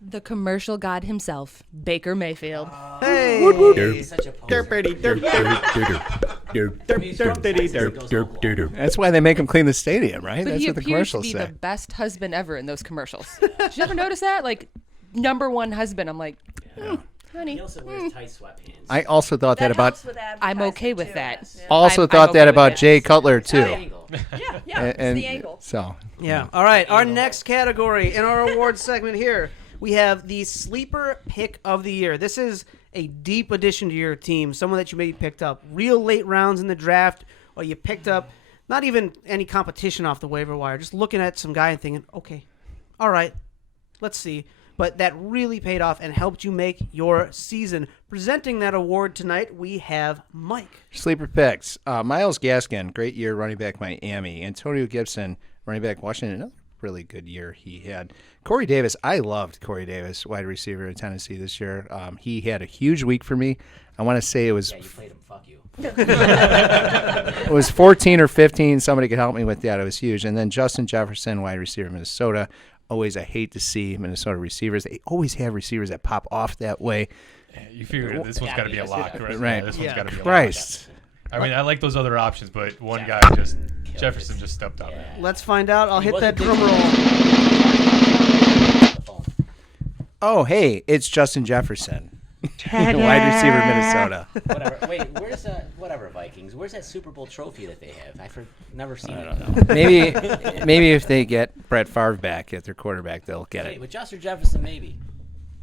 The commercial god himself, Baker Mayfield. Hey. Such a poser. That's why they make him clean the stadium, right? But That's he what the appears to commercials be say. the best husband ever in those commercials. Did you ever notice that? Like, number one husband. I'm like, honey. He also wears tight sweatpants. I also thought that about. I'm okay with that. Also I'm thought that okay about with Jay Cutler too. Yeah, it's the angle. So Yeah. All right. Our next category in our awards segment here, we have the sleeper pick of the year. This is a deep addition to your team, someone that you maybe picked up real late rounds in the draft, or you picked up not even any competition off the waiver wire, just looking at some guy and thinking, okay, all right, let's see. But that really paid off and helped you make your season. Presenting that award tonight, we have Mike. sleeper picks: Myles Gaskin, great year, running back Miami. Antonio Gibson, running back Washington, another really good year he had. Corey Davis, I loved Corey Davis, wide receiver in Tennessee this year. He had a huge week for me. I want to say it was. Yeah, you played him. Fuck you. It was 14 or 15. Somebody could help me with that. It was huge. And then Justin Jefferson, wide receiver, Minnesota. Always, I hate to see Minnesota receivers. They always have receivers that pop off that way. Yeah, you figure this one's got to be a lock, right? Right. Yeah, this one's got to be a lock. Christ. I mean, I like those other options, but one guy just, Jefferson just stepped up. Let's find out. I'll hit that drum roll. Oh, hey, it's Justin Jefferson, wide receiver, Minnesota. Whatever. Wait, where's whatever Vikings? Where's that Super Bowl trophy that they have? I've never seen it. Maybe if they get Brett Favre back at their quarterback, they'll get Wait, it. with Justin Jefferson, maybe.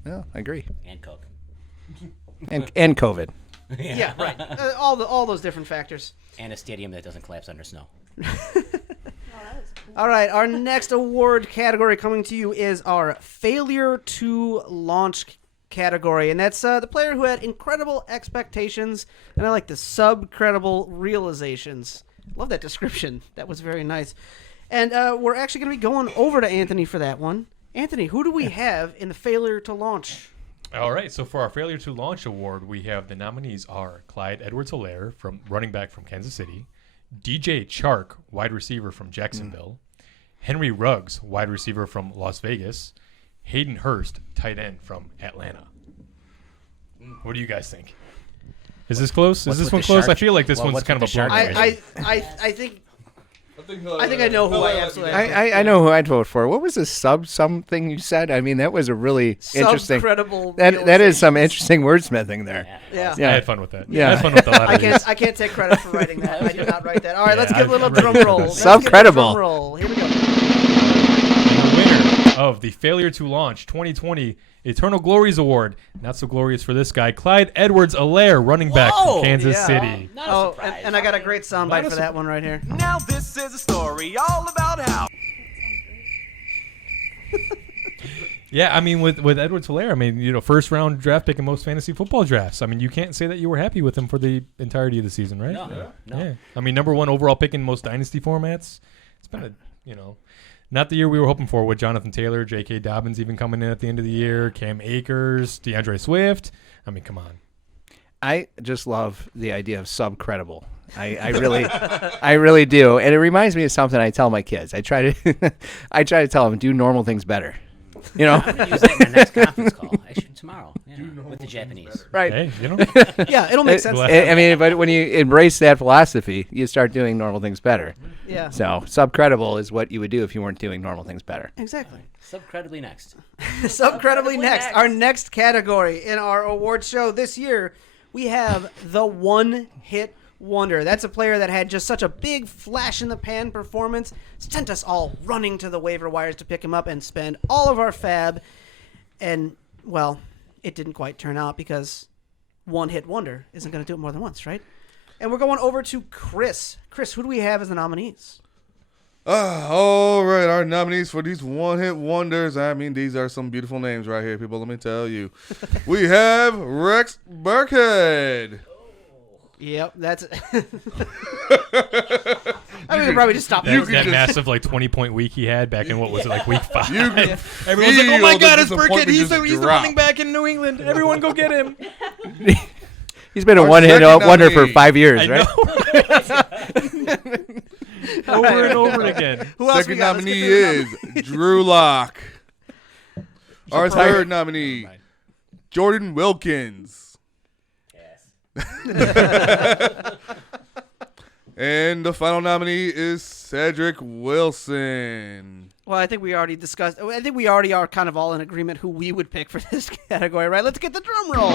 Well, I agree. And Cook. And COVID. Yeah, right. All those different factors. And a stadium that doesn't collapse under snow. All right, our next award category coming to you is our failure to launch category, and that's the player who had incredible expectations, and I like the sub-credible realizations. Love that description. That was very nice. And we're actually going to be going over to Anthony for that one. Anthony, who do we have in the failure to launch? All right, so for our failure to launch award, we have the nominees are Clyde Edwards-Helaire, from running back from Kansas City, DJ Chark, wide receiver from Jacksonville, Henry Ruggs, wide receiver from Las Vegas, Hayden Hurst, tight end from Atlanta. What do you guys think? Is this close? Is this one close? I feel like this one's kind of a blown. I think I know who I absolutely. I know who I'd vote for. What was the something you said? I mean, that was a really interesting. Credible. That is some interesting wordsmithing there. Yeah. I had fun with that. Yeah. I had fun with the letters. I can't take credit for writing that. I did not write that. All right, let's give a little drum roll. Sub-credible. Drum roll. Here we go. The winner of the failure to launch 2020 Eternal Glories Award. Not so glorious for this guy, Clyde Edwards-Helaire, running back from Kansas City. And I got a great soundbite for that one right here. Now this is a story all about how. Yeah, I mean, with Edwards-Helaire, I mean, first round draft pick in most fantasy football drafts. I mean, you can't say that you were happy with him for the entirety of the season, right? No. Yeah. I mean, number one overall pick in most dynasty formats. It's been not the year we were hoping for with Jonathan Taylor, J.K. Dobbins even coming in at the end of the year, Cam Akers, DeAndre Swift. I mean, come on. I just love the idea of sub-credible. I really do, and it reminds me of something I tell my kids. I try to tell them, do normal things better. I'm going to use that in my next conference call. I should tomorrow. With the Japanese. Right. Hey, Yeah, it'll make sense. I mean, but when you embrace that philosophy, you start doing normal things better. Yeah. So sub-credible is what you would do if you weren't doing normal things better. Exactly. Subcredibly next. Subcredibly next. Our next category in our award show this year, we have the one-hit wonder. That's a player that had just such a big flash-in-the-pan performance, sent us all running to the waiver wires to pick him up and spend all of our fab. And, well, it didn't quite turn out because one-hit wonder isn't going to do it more than once, right? And we're going over to Chris. Chris, who do we have as the nominees? All right, our nominees for these one-hit wonders. I mean, these are some beautiful names right here, people. Let me tell you. We have Rex Burkhead. Yep, that's. I mean, probably just stop. That massive 20-point week he had back in what was it like week 5? Everyone's like, "Oh my God, it's Burkett! He's the running back in New England. Everyone go get him." He's been a one-hit wonder for 5 years, right? Over and over again. Who else second nominee is Drew Lock. Our third nominee, Jordan Wilkins. Yes. And the final nominee is Cedric Wilson. Well, I think we already discussed. I think we already are kind of all in agreement who we would pick for this category, right? Let's get the drum roll.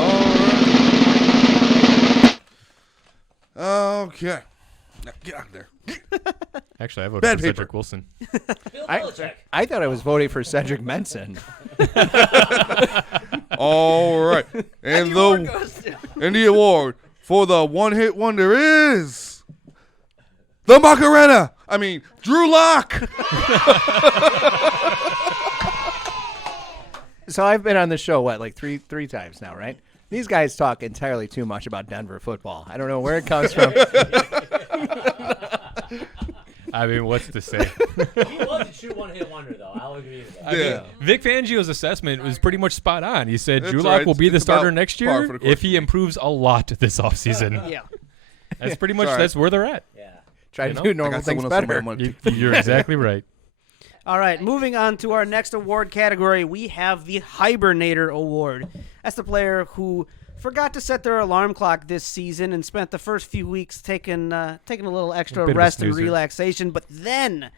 Okay. Now get out of there. Actually, I voted for Cedric Wilson. I thought I was voting for Cedric Menson. All right. And the award for the one-hit wonder is the Macarena. I mean, Drew Lock. So I've been on the show, like three times now, right? These guys talk entirely too much about Denver football. I don't know where it comes from. I mean, what's to say? He was a true one-hit wonder, though. I'll agree with that. I mean, Vic Fangio's assessment was pretty much spot on. He said Drew right. Lock will be the It's starter about next par for year the course if he improves a lot this offseason. Yeah. That's pretty much that's where they're at. Yeah. Try to do normal things better. You're exactly right. All right, moving on to our next award category, we have the Hibernator Award. That's the player who forgot to set their alarm clock this season and spent the first few weeks taking a little extra rest and relaxation. But then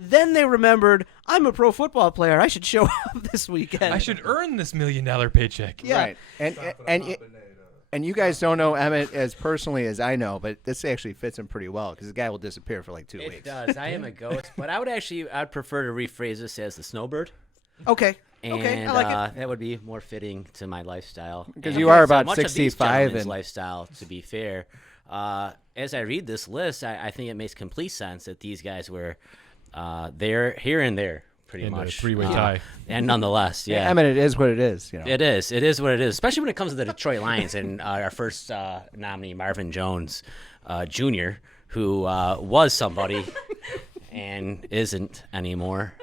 they remembered, I'm a pro football player. I should show up this weekend. I should earn this $1 million paycheck. Yeah. Right. And you guys don't know Emmett as personally as I know, but this actually fits him pretty well because the guy will disappear for like 2 weeks. It does. I am a ghost, but I'd prefer to rephrase this as the snowbird. Okay. And, okay, I like it. That would be more fitting to my lifestyle. Because you are about much 65 of these and lifestyle, to be fair. As I read this list, I think it makes complete sense that these guys were there, here, and there, pretty in much. A three-way tie. And nonetheless, yeah. I mean, it is what it is. You know. It is. It is what it is, especially when it comes to the Detroit Lions and our first nominee, Marvin Jones Jr., who was somebody and isn't anymore.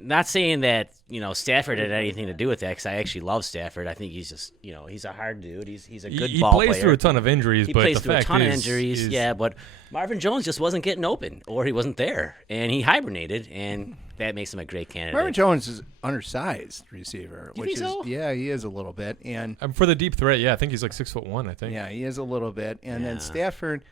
Not saying that Stafford had anything to do with that, because I actually love Stafford. I think he's just he's a hard dude. He's a good ball player. He plays through a ton of injuries. He but plays the through a fact ton of is, injuries. Yeah, but Marvin Jones just wasn't getting open, or he wasn't there, and he hibernated, and that makes him a great candidate. Marvin Jones is undersized receiver, You which think is so? Yeah, he is a little bit, and for the deep threat, I think he's like 6'1". I think. Yeah, he is a little bit, and then Stafford,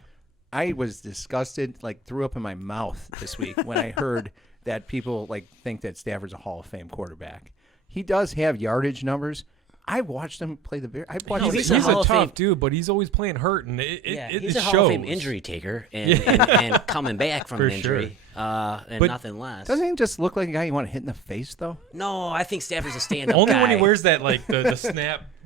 I was disgusted, threw up in my mouth this week when I heard that people think that Stafford's a Hall of Fame quarterback. He does have yardage numbers. I watched him play the Bears. He's a tough dude, but he's always playing hurt, and he's a Hall of Fame injury taker and coming back from an injury, and nothing less. Doesn't he just look like a guy you want to hit in the face, though? No, I think Stafford's a stand-up Only guy. when he wears that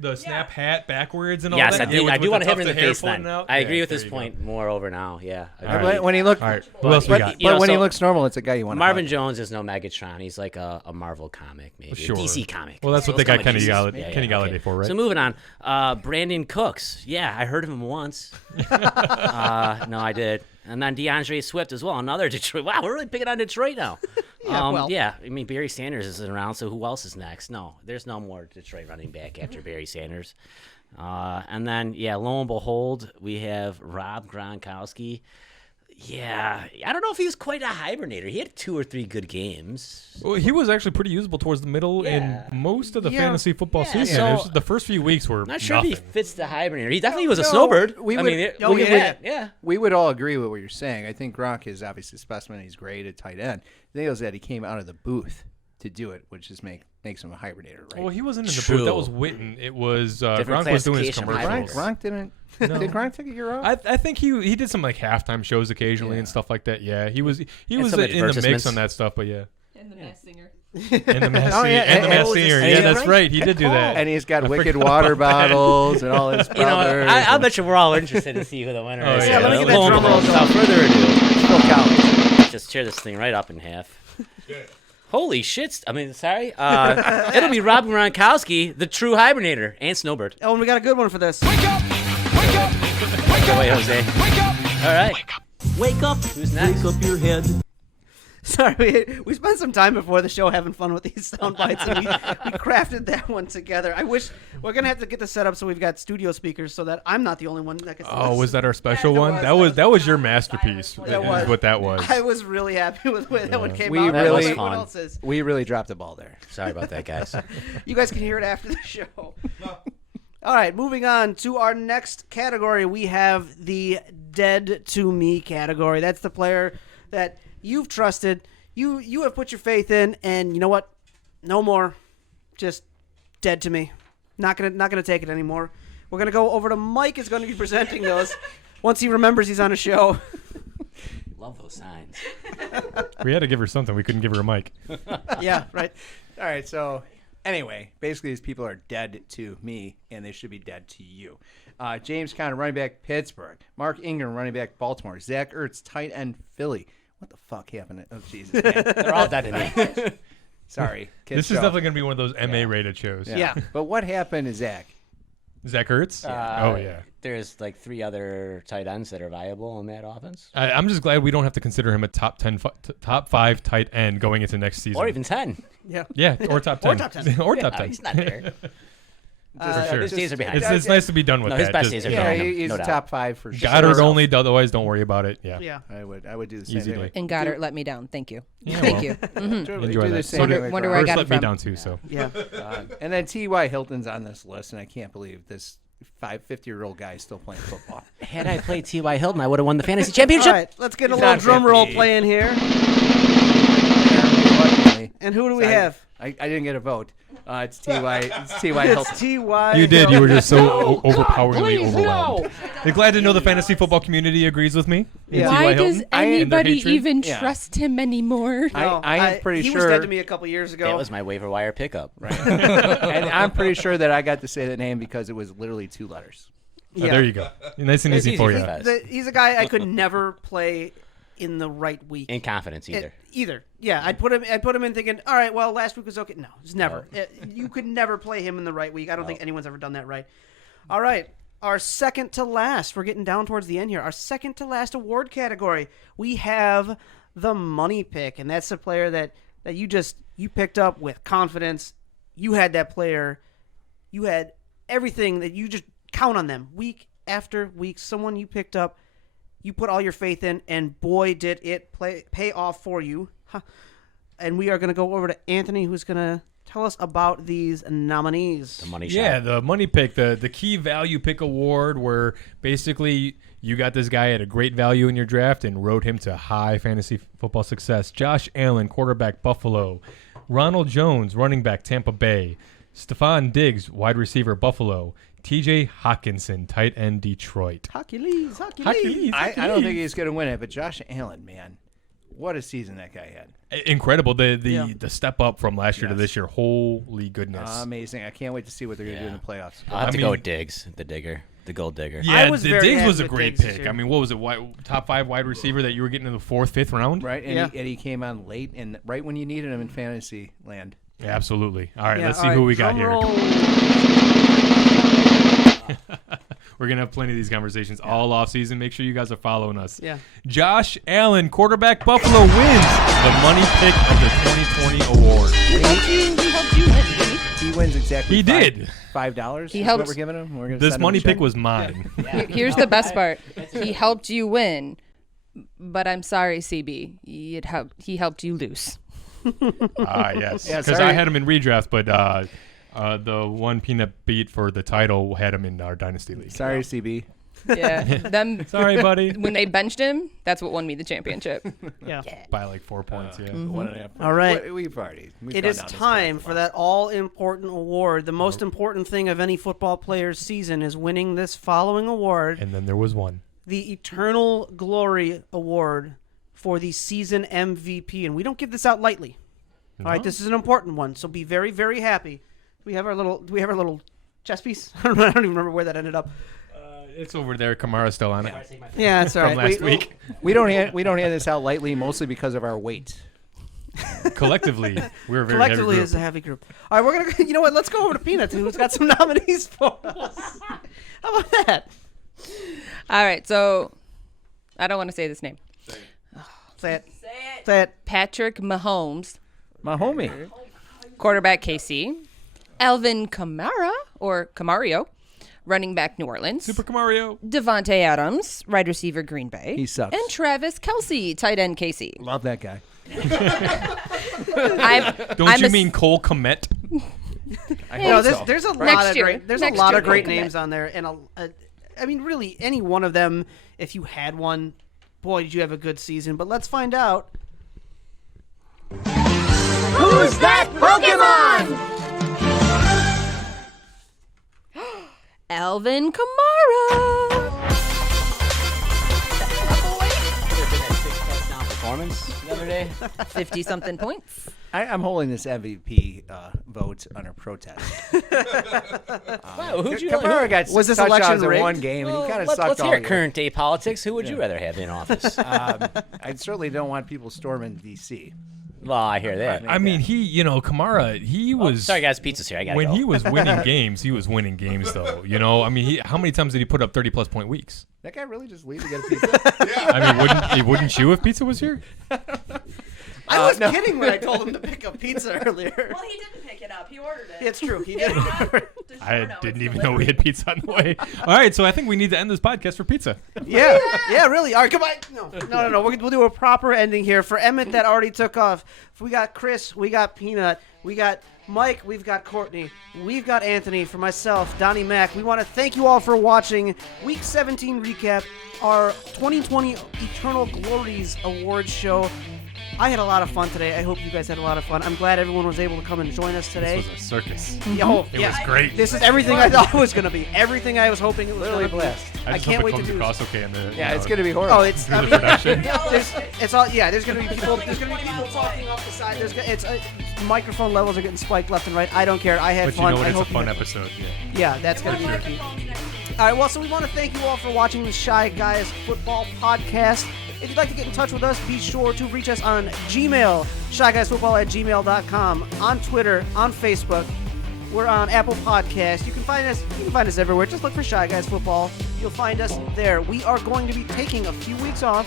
the snap hat backwards and all yes, that. Yes, I do want to hit him in the face then. I agree with this point moreover now, yeah. Right. When he looks, who else we got? But when he looks normal, it's a guy you want to Marvin Jones is no Megatron. He's like a Marvel comic, maybe. Sure. A DC comic. Well, that's what they got Kenny Galladay for, right? So moving on. Brandon Cooks. Yeah, I heard of him once. No, I did. And then DeAndre Swift as well, another Detroit. Wow, we're really picking on Detroit now. I mean, Barry Sanders isn't around, so who else is next? No, there's no more Detroit running back after Barry Sanders. And then, lo and behold, we have Rob Gronkowski. Yeah, I don't know if he was quite a hibernator. He had 2 or 3 good games. Well, he was actually pretty usable towards the middle in most of the fantasy football season. So, the first few weeks were not sure nothing. if he fits the hibernator. He definitely was a snowbird. We would all agree with what you're saying. I think Gronk is obviously a specimen. He's great at tight end. The thing is that he came out of the booth to do it, which just makes him a hibernator, right? Well, he wasn't in the booth. That was Witten. It was Gronk was doing his commercials. Gronk didn't. No. Did Gronk take a year off? I think he did some halftime shows occasionally and stuff like that. Yeah, he was in the mix on that stuff. But And the Masked Singer. And the Masked Singer. Yeah, that's right. He did do that. And he's got wicked water bottles and all his brothers. I bet you we're all interested to see who the winner is. Let me get that drum roll. Without further ado, just tear this thing right up in half. Holy shit. I mean, sorry. It'll be Rob Gronkowski, the true hibernator, and snowbird. Oh, and we got a good one for this. Wake up! Take it away, Jose. All right. Wake up. Who's next? Wake up your head. Sorry, we spent some time before the show having fun with these sound bites, and we crafted that one together. I wish we're gonna have to get this set up so we've got studio speakers so that I'm not the only one that gets. Oh, was that our special one? That was your masterpiece. That was what that was. I was really happy with the way that one came We out. really- Everyone else is. We really dropped the ball there. Sorry about that, guys. You guys can hear it after the show. All right, moving on to our next category. We have the Dead to Me category. That's the player that you've trusted, you have put your faith in, and you know what? No more. Just dead to me. Not gonna take it anymore. We're gonna go over to Mike. Is going to be presenting those once he remembers he's on a show. Love those signs. We had to give her something. We couldn't give her a mic. Yeah, right. All right, so anyway, basically these people are dead to me, and they should be dead to you. James Conner, running back, Pittsburgh. Mark Ingram, running back, Baltimore. Zach Ertz, tight end, Philly. What the fuck happened? Oh, Jesus, man. They're all dead to me. Sorry. This is definitely going to be one of those MA-rated shows. Yeah. But what happened to Zach? Zach Ertz? Oh, yeah. There's like 3 other tight ends that are viable on that offense. I'm just glad we don't have to consider him a top 5 tight end going into next season. Or even 10. Yeah. Yeah, or top 10. Or top 10. Or top 10. He's not there. For sure. His days are behind. It's nice to be done with No, that. his best days are Yeah, behind him. he's No a doubt. top 5 for sure. Goddard only, otherwise don't worry about it. Yeah. Yeah. I would do the same Easy thing. day. And Goddard let me down. Thank you. Yeah, Thank well. you. Mhm. Enjoy do the that. same So thing did with Wonder where I Hurst got it let me from. down too, so. Yeah. And then T.Y. Hilton's on this list, and I can't believe this 50-year-old guy is still playing football. Had I played T.Y. Hilton, I would have won the fantasy championship. All right, let's get a He's little not drum roll 50. playing here. And who do we have? I didn't get a vote. It's T.Y. It's T.Y. Hilton. It's T.Y. You did. You were just so No, overpoweringly please, overwhelmed. no. You're glad to know the fantasy football community agrees with me. in Yeah. T.Y. Why Hilton does and their anybody hatred. even Yeah. trust him anymore? I am pretty he sure. was dead to me a couple years ago. That was my waiver wire pickup. Right. And I'm pretty sure that I got to say that name because it was literally 2 letters. Oh, there you go. Nice and It's easy easy for for you. Fez. He's a guy I could never play in the right week. In confidence either. Either. Yeah, I'd put him in thinking, all right, well, last week was okay. No, it's never. You could never play him in the right week. I don't think anyone's ever done that right. All right, our second to last. We're getting down towards the end here. Our second to last award category. We have the money pick, and that's the player that you picked up with confidence. You had that player. You had everything that you just count on them week after week. Someone you picked up. You put all your faith in, and boy, did it pay off for you. Huh. And we are going to go over to Anthony, who's going to tell us about these nominees. The money Yeah, shot. the money pick, the key value pick award, where basically you got this guy at a great value in your draft and rode him to high fantasy football success. Josh Allen, quarterback, Buffalo. Ronald Jones, running back, Tampa Bay. Stephon Diggs, wide receiver, Buffalo. TJ Hawkinson, tight end, Detroit. Hercules. I don't think he's going to win it, but Josh Allen, man, what a season that guy had. Incredible. The step up from last year to Yes. this year. Holy goodness. Amazing. I can't wait to see what they're going to do in the playoffs. I'll have I to mean- go with Diggs, the digger, the gold digger. Yeah, I was the very Diggs happy was a with great Diggs this pick. year. I mean, what was it? Top 5 wide receiver that you were getting in the 4th, 5th round? Right? And, Yeah. he came on late and right when you needed him in fantasy land. Yeah, absolutely. All right, Yeah, let's all see right, who we got drum here. roll. We're going to have plenty of these conversations all off season. Make sure you guys are following us. Yeah. Josh Allen, quarterback, Buffalo, wins the money pick of the 2020 award. He helped you win, didn't he? He wins exactly He did. $5. He is helps- what we're giving him. We're gonna This send him money a check. pick was mine. Here's the best part. He helped you win, but I'm sorry, CB. He helped you lose. Yes. Yeah, Because sorry. I had him in redraft, but the one peanut beat for the title had him in our Dynasty League. Sorry, CB. Yeah. Them. Sorry, buddy. When they benched him, that's what won me the championship. Yeah. By like 4 points, yeah. 1.5. All right. We've It is time for that all-important award. The most important thing of any football player's season is winning this following award, And then there was one. the Eternal Glory Award for the season MVP. And we don't give this out lightly. All right, this is an important one, so be very, very happy. Do we have our little chess piece? I don't even remember where that ended up. It's over there. Kamara's still on it. Yeah, it's all From right. last week. We don't hand this out lightly, mostly because of our weight. Collectively, we're a very Collectively heavy is a heavy group. All right, we're gonna. You know what? Let's go over to Peanuts, who's got some nominees for us. How about that? All right, so I don't want to say this name. Say it. Patrick Mahomes. My homie. Quarterback KC. Alvin Kamara, or Camario, running back New Orleans. Super Camario. Devontae Adams, wide receiver Green Bay. He sucks. And Travis Kelce, tight end KC. Love that guy. Don't you mean Cole Kmet? There's a lot of great names on there, and I mean, really, any one of them, if you had one, boy, did you have a good season. But let's find out. Who's that Pokemon? Alvin Kamara. Performance the other day. 50-something points. I'm holding this MVP vote under protest. Wow, Kamara got was this touchdowns election in rigged? one game, and he kind of sucked Let's all hear year. current day politics. Who would you rather have in office? I certainly don't want people storming D.C. Well, I hear that. I mean, Kamara, he was. Sorry, guys, pizza's here. I gotta when go. he was winning games, he was winning games, though. I mean, how many times did he put up 30-plus point weeks? That guy really just leave to get a pizza? I mean, wouldn't you if pizza was here? I was kidding when I told him to pick up pizza earlier. Well, he didn't pick it up. He ordered it. It's true. He did. I didn't even know we had pizza on the way. All right, so I think we need to end this podcast for pizza. Yeah, really. All right, come on. No. We'll do a proper ending here. For Emmett, that already took off. We got Chris. We got Peanut. We got Mike. We've got Courtney. We've got Anthony. For myself, Donnie Mack. We want to thank you all for watching Week 17 recap, our 2020 Eternal Glories Awards show. I had a lot of fun today. I hope you guys had a lot of fun. I'm glad everyone was able to come and join us today. This was a circus. It was great. This is everything I thought it was going to be. Everything I was hoping it was going to be. blessed. I can't wait to do this. Okay in the, it's going to be horrible. Oh, it's through the production. It's all. Yeah, there's going to be people. There's going to be people talking off the side. Microphone levels are getting spiked left and right. I don't care. I had But fun. you know what? I It's a hope fun you- episode. Yeah, that's going to be the key. All right, well, so we want to thank you all for watching the Shy Guys Football Podcast. If you'd like to get in touch with us, be sure to reach us on Gmail, shyguysfootball@gmail.com, on Twitter, on Facebook. We're on Apple Podcasts. You can find us everywhere. Just look for Shy Guys Football. You'll find us there. We are going to be taking a few weeks off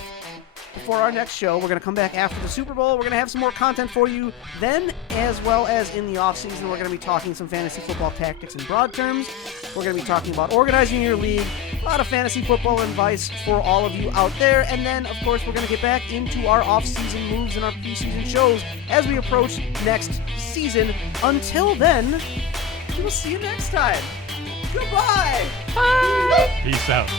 before our next show. We're going to come back after the Super Bowl. We're going to have some more content for you then, as well as in the offseason. We're going to be talking some fantasy football tactics in broad terms. We're going to be talking about organizing your league, a lot of fantasy football advice for all of you out there. And then, of course, we're going to get back into our off-season moves and our preseason shows as we approach next season. Until then, we will see you next time. Goodbye. Bye. Peace out.